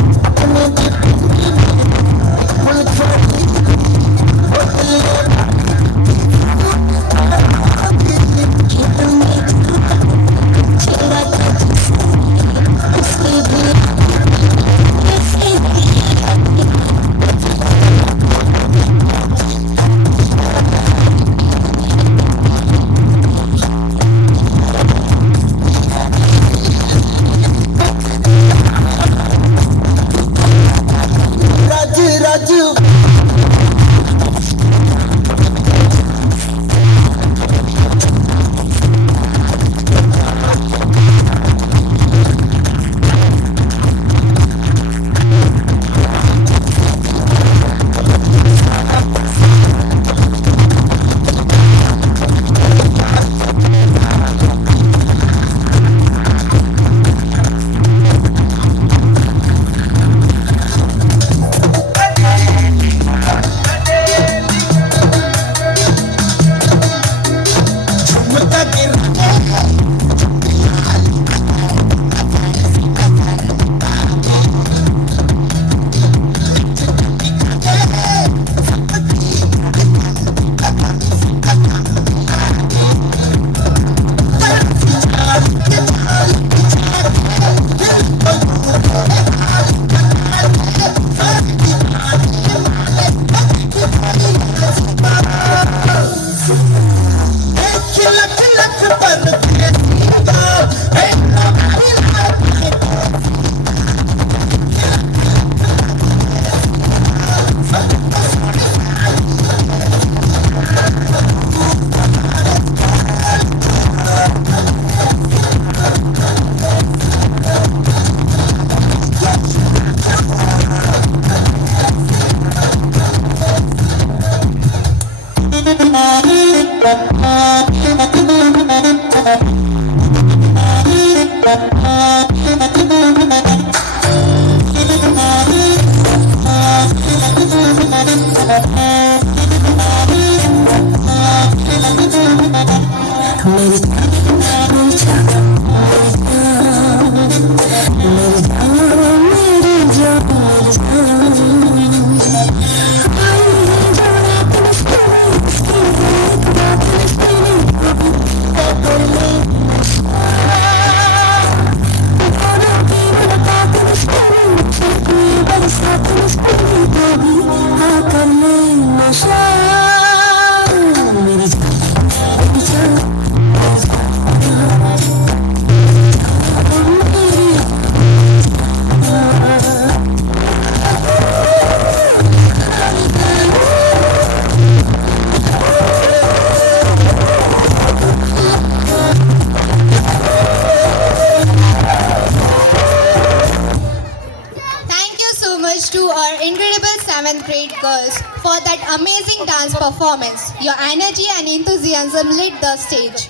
for that amazing dance performance. Your energy and enthusiasm lit the stage.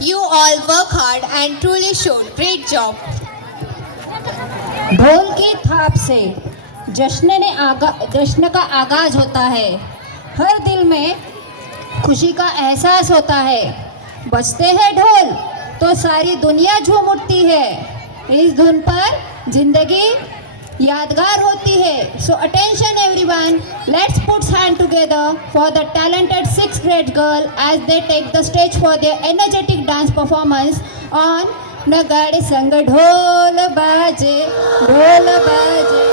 You all work hard and truly showed. Great job. ढोल की थाप से जश्न का आगाज होता है। हर दिल में खुशी का एहसास होता है। बजते हैं ढोल तो सारी दुनिया झूम उठती है। इस धुन पर जिंदगी यादगार होती है. So attention everyone, let's put hand together for the talented 6th grade girl as they take the stage for their energetic dance performance on नगाड़े संग ढोल बाजे ढोल बाजे.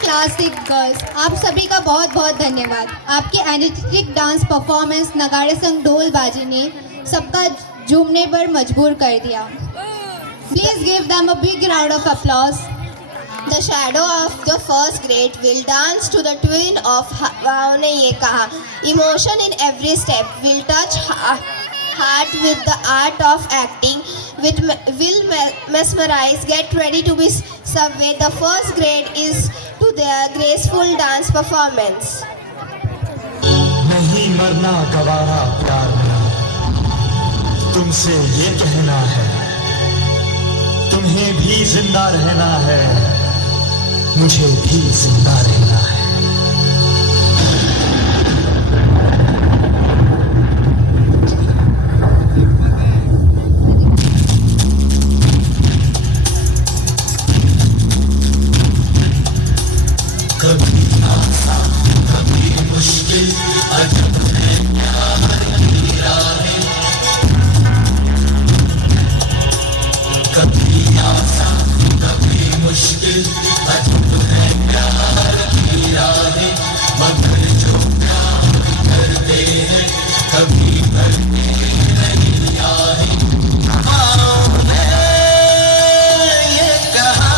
क्लासिक गर्ल्स, आप सभी का बहुत बहुत धन्यवाद. आपकी एनर्जेटिक डांस परफॉर्मेंस नगाड़े संग ढोल बाजी ने सबका झूमने पर मजबूर कर दिया. Please give them a big round of applause. The shadow of the first grade will dance to the tune of Hawao Ne Ye Kaha. Emotion in every step will touch heart with the art of acting. Will mesmerize. Get ready to be subway. The first grade is to their graceful dance performance. नहीं मरना गवारा प्यार में, तुमसे ये कहना है, तुम्हें भी जिंदा रहना है, मुझे भी जिंदा रहना है। कभी आसान कभी मुश्किल, अजब है प्यार की राहें। कभी आसान कभी मुश्किल, अजब है प्यार की राहें। मगर जो प्यार करते हैं कभी भरते नहीं आहें। हवाओं ने ये कहा,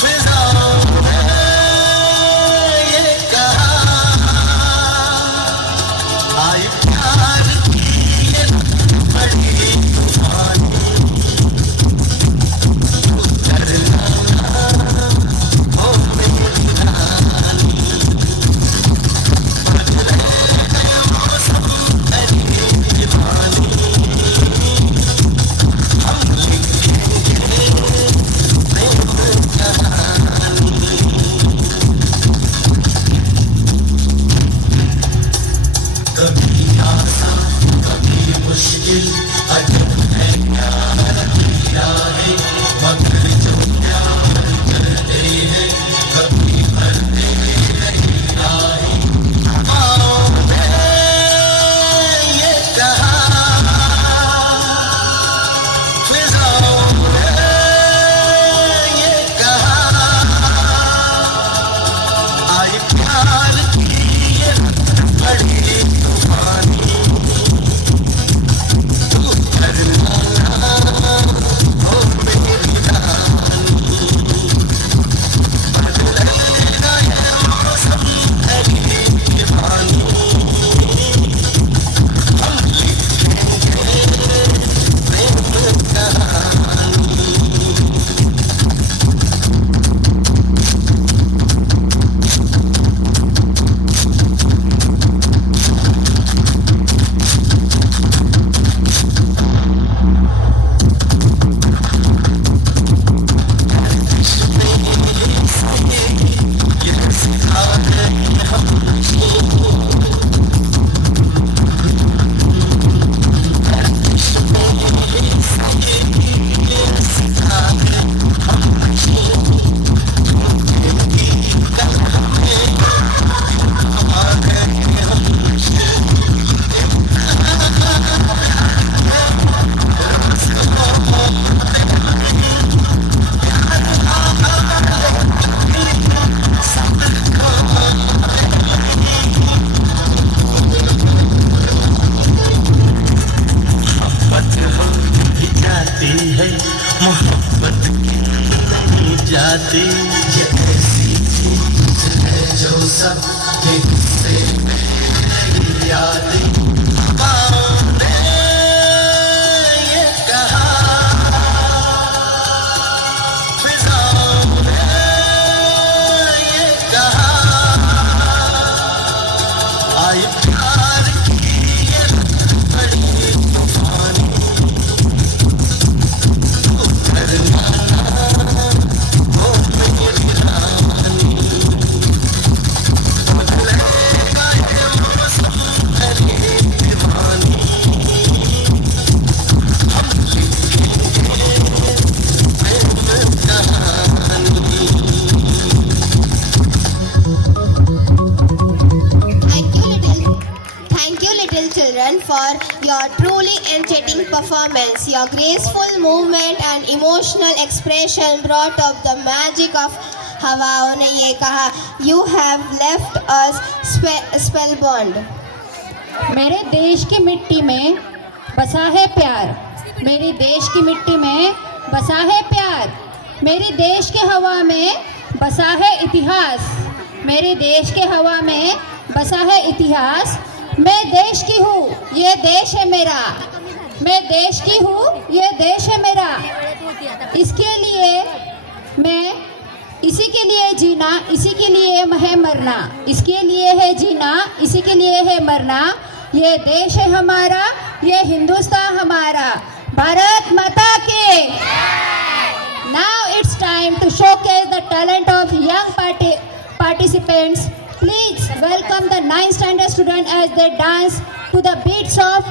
फिजाओं ने ये कहा, आए प्यार की ये बड़ी तूफानी। डरना हो मेरी रानी, बदले गए मौसम तेरी दीवानी। हम लिखेंगे प्रेम कहानी। कभी आसान कभी मुश्किल, अजब है प्यार की राहें। मगर जो प्यार करते हैं कभी भरते नहीं आहें। हवाओं ने ये कहा, फिजाओं ने ये कहा, आए प्यार की ये बड़ी तूफानी। तू डरना हो मेरी रानी, बदलेगा ये मौसम तेरी दीवानी। हम लिखेंगे प्रेम कहानी। ये सिखा है हमको, ये सिखा है हमको। जिंदगी कल हमें आ गए हमसे। मोहब्बत हो ही जाती है, मोहब्बत की नहीं जाती। ये ऐसी चीज है जो सब के गुस्से में नहीं आती। हवाओं ने ये कहा, फिजाओं ने ये कहा, आए प्यार की ये बड़ी तूफानी। तू डरना हो मेरी रानी, बदलेगा ये मौसम तेरी दीवानी। हम लिखेंगे प्रेम कहानी। Thank you, little children, for your truly enchanting performance. Your graceful movement and emotional expression brought up the magic of Hawao Ne Ye Kaha. You have left us spellbound. मेरे देश की मिट्टी में बसा है प्यार, मेरी देश की मिट्टी में बसा है प्यार, मेरी देश के हवा में बसा है इतिहास, मेरे देश के हवा में बसा है इतिहास। मैं देश की हूँ, ये देश है मेरा, मैं देश की हूँ, ये देश है मेरा। इसके लिए मैं, इसी के लिए जीना, इसी के लिए है मरना, इसके लिए है जीना, इसी के लिए है मरना। ये देश है हमारा, ये हिंदुस्तान हमारा। भारत माता के। Now it's time to showcase the talent of young participants. Please welcome the 9th standard student as they dance to the beats of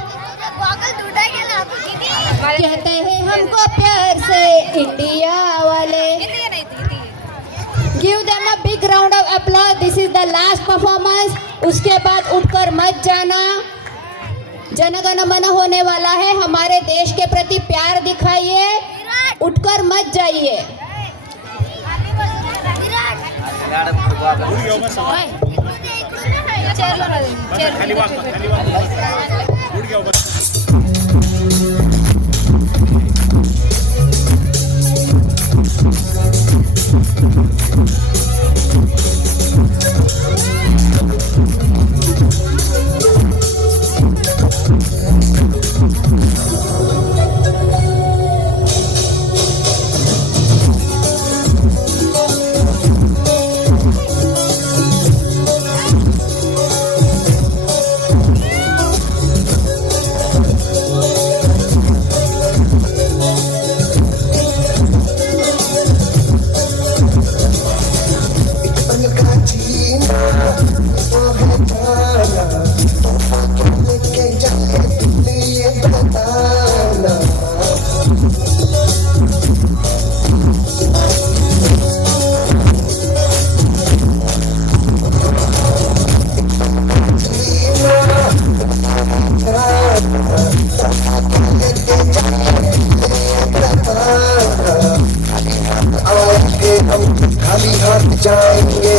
कहते हैं हमको प्यार से इंडिया वाले। Give them a big round of applause. This is the last performance. उसके बाद उठकर मत जाना, जनगण मन होने वाला है। हमारे देश के प्रति प्यार दिखाइए, उठकर मत जाइए। खाली हाथ जाएंगे,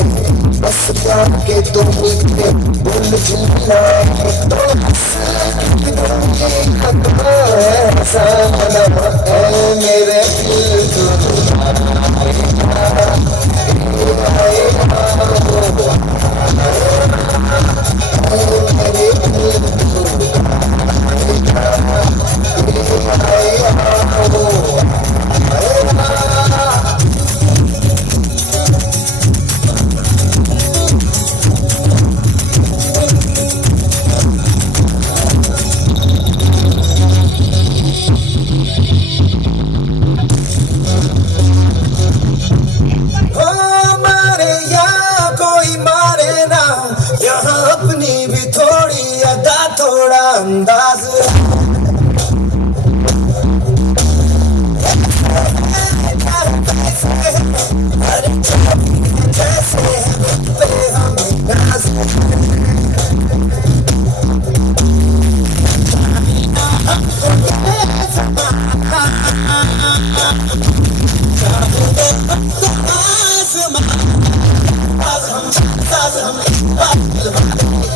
बस प्यार के दो मीठे बोल झिलमिलाएंगे। तो ऐसा बना है मेरे दिल अंदाज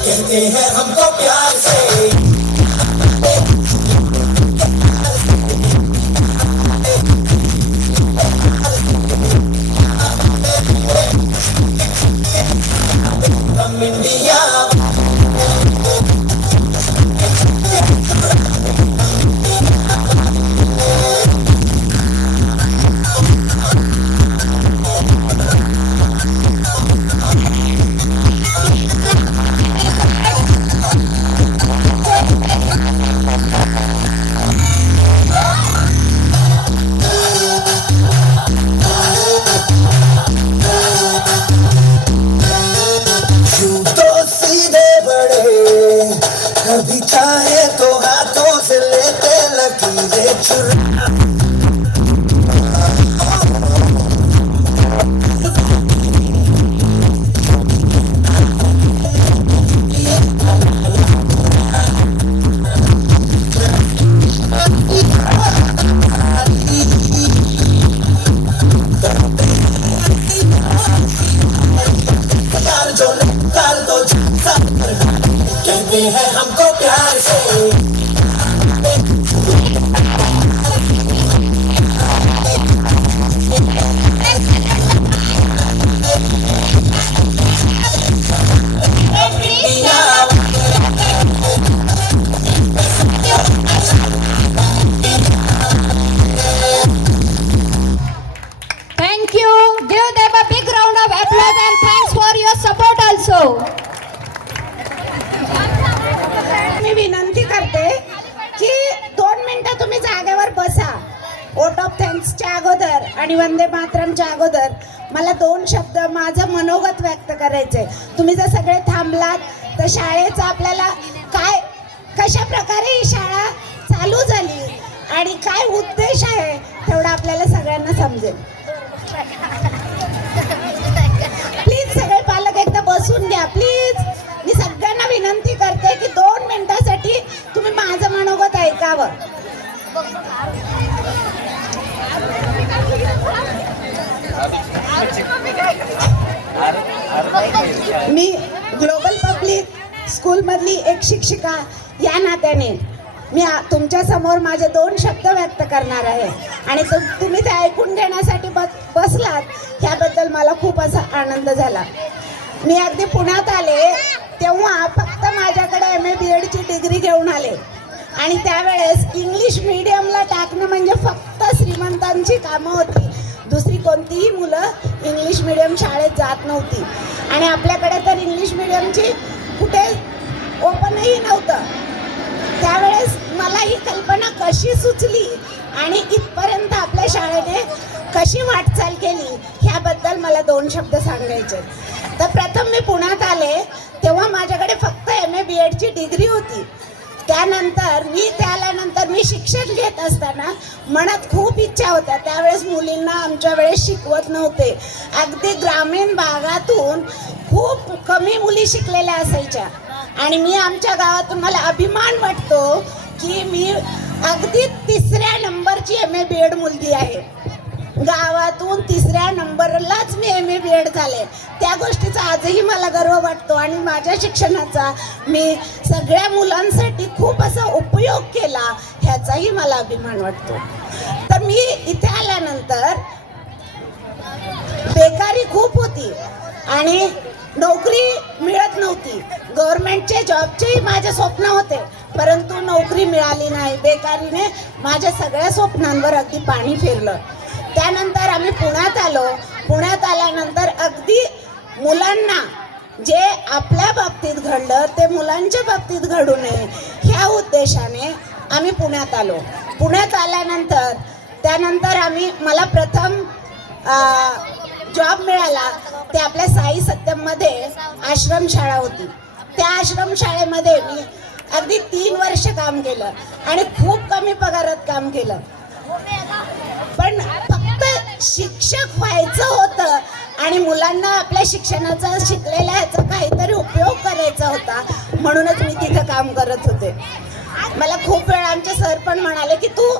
कहते हैं हमको प्यार से। इंडिया कभी चाहे तो हाथों से लेते लकीरें चुरा। कहते हैं हमको प्यार से। सॉंग्सच्या अगोदर आणि वंदे मातरमच्या अगोदर मला 2 शब्द माझं मनोगत व्यक्त करायचे. तुम्ही जर सगळे थांबलात तर शाळेचं आपल्याला काय, कशा प्रकारे ही शाळा चालू झाली आणि काय उद्देश आहे तेवढं आपल्याला सगळ्यांना समजेल. प्लीज सगळे पालक एकदा बसून घ्या प्लीज. मी सगळ्यांना विनंती करते की 2 मिनिटासाठी तुम्ही माझं मनोगत ऐकावं. मी ग्लोबल पब्लिक स्कूलमधली एक शिक्षिका या नात्याने मी तुमच्या समोर माझे 2 शब्द व्यक्त करणार आहे आणि तुम्ही ते ऐकून घेण्यासाठी बसलात ह्याबद्दल मला खूप असा आनंद झाला. मी अगदी पुण्यात आले तेव्हा फक्त माझ्याकडे MA BEdची डिग्री घेऊन आले आणि त्यावेळेस इंग्लिश मीडियमला टाकणं म्हणजे फक्त श्रीमंतांची कामं होती. दुसरी कोणतीही मुलं इंग्लिश मीडियम शाळेत जात नव्हती आणि आपल्याकडे तर इंग्लिश मीडियमची कुठे ओपनही नव्हतं. त्यावेळेस मला ही कल्पना कशी सुचली आणि इथपर्यंत आपल्या शाळेने कशी वाटचाल केली ह्याबद्दल मला 2 शब्द सांगायचे. तर प्रथम मी पुण्यात आले तेव्हा माझ्याकडे फक्त MA BEdची डिग्री होती. त्यानंतर मी शिक्षण घेत असताना मनात खूप इच्छा होत्या. त्यावेळेस मुलींना आमच्या वेळेस शिकवत नव्हते. अगदी ग्रामीण भागातून खूप कमी मुली शिकलेल्या असायच्या आणि मी आमच्या गावातून मला अभिमान वाटतो की मी अगदी 3ऱ्या नंबरची MA BEd मुलगी आहे. गावातून 3ऱ्या नंबरलाच मी MA BEd झाले. त्या गोष्टीचा आजही मला गर्व वाटतो आणि माझ्या शिक्षणाचा मी सगळ्या मुलांसाठी खूप असा उपयोग केला ह्याचाही मला अभिमान वाटतो. तर मी इथे आल्यानंतर बेकारी खूप होती आणि नोकरी मिळत नव्हती. गव्हर्नमेंटचे जॉबचेही माझे स्वप्न होते परंतु नोकरी मिळाली नाही. बेकारीने माझ्या सगळ्या स्वप्नांवर अगदी पाणी फिरलं. त्यानंतर आम्ही पुण्यात आलो. पुण्यात आल्यानंतर अगदी मुलांना जे आपल्या बाबतीत घडलं ते मुलांच्या बाबतीत घडू नये ह्या उद्देशाने आम्ही पुण्यात आलो. पुण्यात आल्यानंतर मला प्रथम जॉब मिळाला ते आपल्या साई सत्यममध्ये आश्रमशाळा होती. त्या आश्रमशाळेमध्ये मी अगदी 3 वर्ष काम केलं आणि खूप कमी पगारात काम केलं. पण फक्त शिक्षक व्हायचं होतं आणि मुलांना आपल्या शिक्षणाचा शिकलेल्या ह्याचा काहीतरी उपयोग करायचा होता म्हणूनच मी तिथं काम करत होते. मला खूप वेळा आमचे सर पण म्हणाले की तू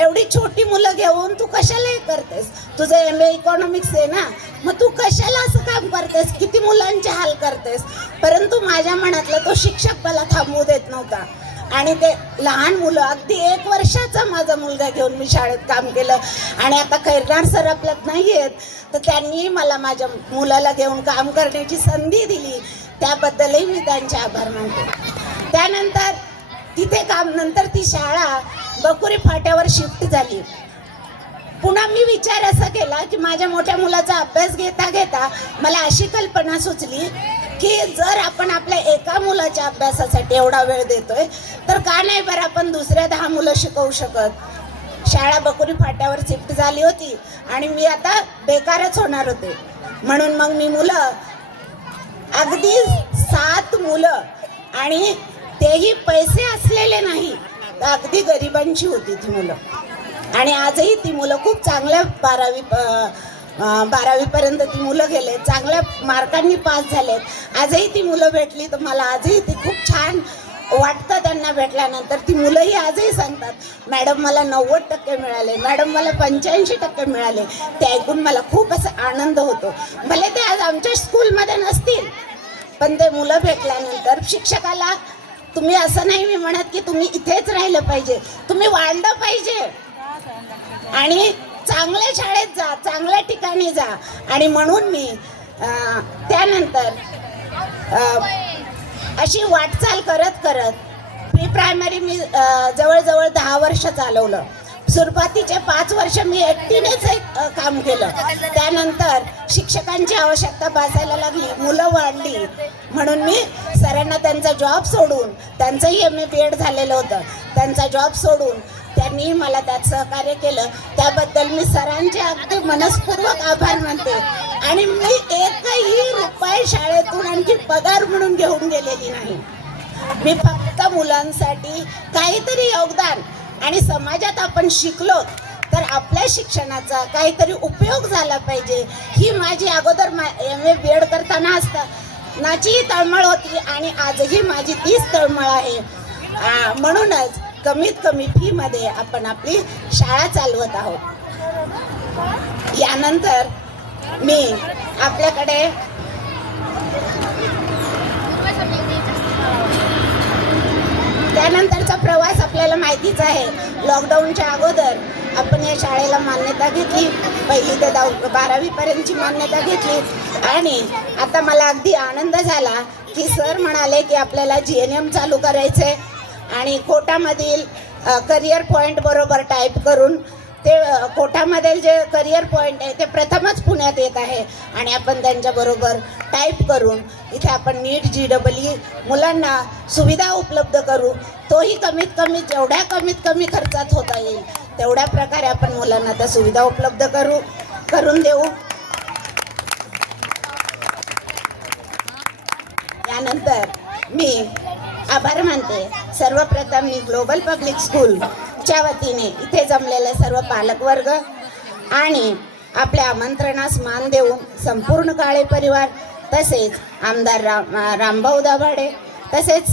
एवढी छोटी मुलं घेऊन तू कशाला हे करतेस, तुझं MA इकॉनॉमिक्स आहे ना, मग तू कशाला असं काम करतेस, किती मुलांचे हाल करतेस. परंतु माझ्या मनातलं तो शिक्षक मला थांबवू देत नव्हता आणि ते लहान मुलं अगदी 1 वर्षाचा माझा मुलगा घेऊन मी शाळेत काम केलं आणि आता खैरनार सर आपल्यात नाही आहेत तर त्यांनी मला माझ्या मुलाला घेऊन काम करण्याची संधी दिली. त्याबद्दलही मी त्यांचे आभार मानते. त्यानंतर नंतर ती शाळा बकुरी फाट्यावर शिफ्ट झाली. पुन्हा मी विचार असा केला की माझ्या मोठ्या मुलाचा अभ्यास घेता घेता मला अशी कल्पना सुचली की जर आपण आपल्या एका मुलाच्या अभ्यासासाठी एवढा वेळ देतोय तर का नाही बरं आपण दुसऱ्या 10 मुलं शिकवू शकत. शाळा बकुरी फाट्यावर शिफ्ट झाली होती आणि मी आता बेकारच होणार होते म्हणून मग मी मुलं अगदी 7 मुलं आणि तेही पैसे असलेले नाही अगदी गरिबांची होती ती मुलं आणि आजही ती मुलं खूप चांगल्या 12वीपर्यंत ती मुलं गेले, चांगल्या मार्कांनी पास झालेत. आजही ती मुलं भेटली तर मला आजही ती खूप छान वाटतं. त्यांना भेटल्यानंतर ती मुलंही आजही सांगतात मॅडम मला 90% मिळाले, मॅडम मला 85% मिळाले. ते ऐकून मला खूप असा आनंद होतो. भले ते आज आमच्या स्कूलमध्ये नसतील पण ते मुलं भेटल्यानंतर शिक्षकाला तुम्ही असं नाही मी म्हणत की तुम्ही इथेच राहिलं पाहिजे, तुम्ही वाढलं पाहिजे आणि चांगल्या शाळेत जा, चांगल्या ठिकाणी जा. आणि म्हणून मी त्यानंतर अशी वाटचाल करत करत प्री प्रायमरी मी जवळजवळ 10 वर्ष चालवलं. सुरुवातीचे 5 वर्ष मी एकटीनेच काम केलं. त्यानंतर शिक्षकांची आवश्यकता भासायला लागली, मुलं वाढली म्हणून मी सरांना त्यांचा जॉब सोडून, त्यांचंही MA BEd झालेलं होतं, त्यांचा जॉब सोडून त्यांनी मला त्यात सहकार्य केलं, त्याबद्दल मी सरांचे अगदी मनस्पूर्वक आभार मानते. आणि मी एकही रुपये शाळेतून आणखी पगार म्हणून घेऊन गेलेली नाही. मी फक्त मुलांसाठी काहीतरी योगदान, आणि समाजात आपण शिकलो तर आपल्या शिक्षणाचा काहीतरी उपयोग झाला पाहिजे, ही माझी अगोदर MA BEd करताना असतानाची तळमळ होती आणि आजही माझी तीच तळमळ आहे. म्हणूनच कमीत कमी फीमध्ये आपण आपली शाळा चालवत आहोत. यानंतर मी आपल्याकडे त्यानंतरचा प्रवास आपल्याला माहितीच आहे. लॉकडाऊनच्या अगोदर आपण या शाळेला मान्यता घेतली, 1ली ते 12वी पर्यंतची मान्यता घेतली. आणि आता मला अगदी आनंद झाला की सर म्हणाले की आपल्याला GNM चालू करायचे आणि कोटामधील करिअर पॉईंट बरोबर टाईप करून ते कोटामधील जे करिअर पॉईंट आहे ते प्रथमच पुण्यात येत आहे आणि आपण त्यांच्याबरोबर टाईप करून इथे आपण नीट GEE मुलांना सुविधा उपलब्ध करू. तोही कमीत कमी खर्चात होता येईल तेवढ्या प्रकारे आपण मुलांना त्या सुविधा उपलब्ध करून देऊ. यानंतर मी आभार मानते. सर्वप्रथम मी ग्लोबल पब्लिक स्कूलच्या वतीने इथे जमलेले सर्व पालकवर्ग आणि आपल्या आमंत्रणास मान देऊन संपूर्ण काळे परिवार, तसेच आमदार रामभाऊ दाभाडे, तसेच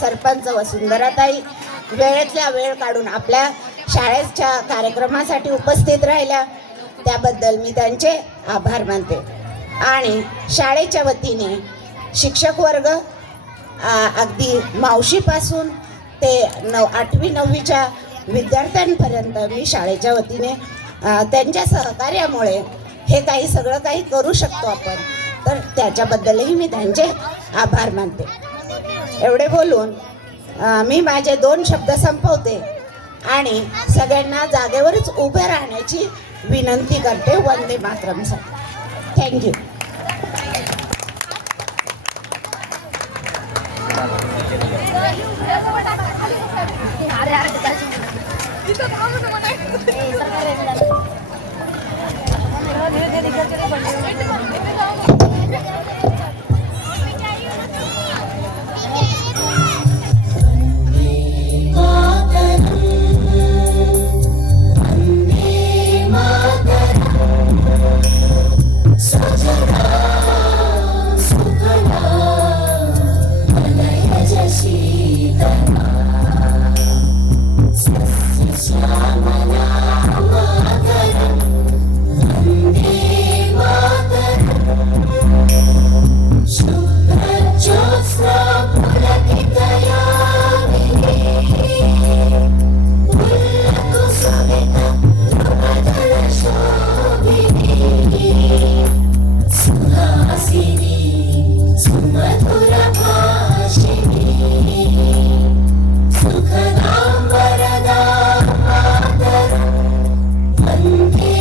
सरपंच वसुंधराताई वेळेतल्या वेळ काढून आपल्या शाळेच्या कार्यक्रमासाठी उपस्थित राहिल्या, त्याबद्दल मी त्यांचे आभार मानते. आणि शाळेच्या वतीने शिक्षक वर्ग अगदी मावशीपासून ते 8वी 9वीच्या विद्यार्थ्यांपर्यंत मी शाळेच्या वतीने त्यांच्या सहकार्यामुळे हे सगळं काही करू शकतो आपण, तर त्याच्याबद्दलही मी त्यांचे आभार मानते. एवढे बोलून मी माझे 2 शब्द संपवते आणि सगळ्यांना जागेवरच उभे राहण्याची विनंती करते. वंदे मातरमसाठी. थँक्यू. सुखदां वरदां मातरं वन्दे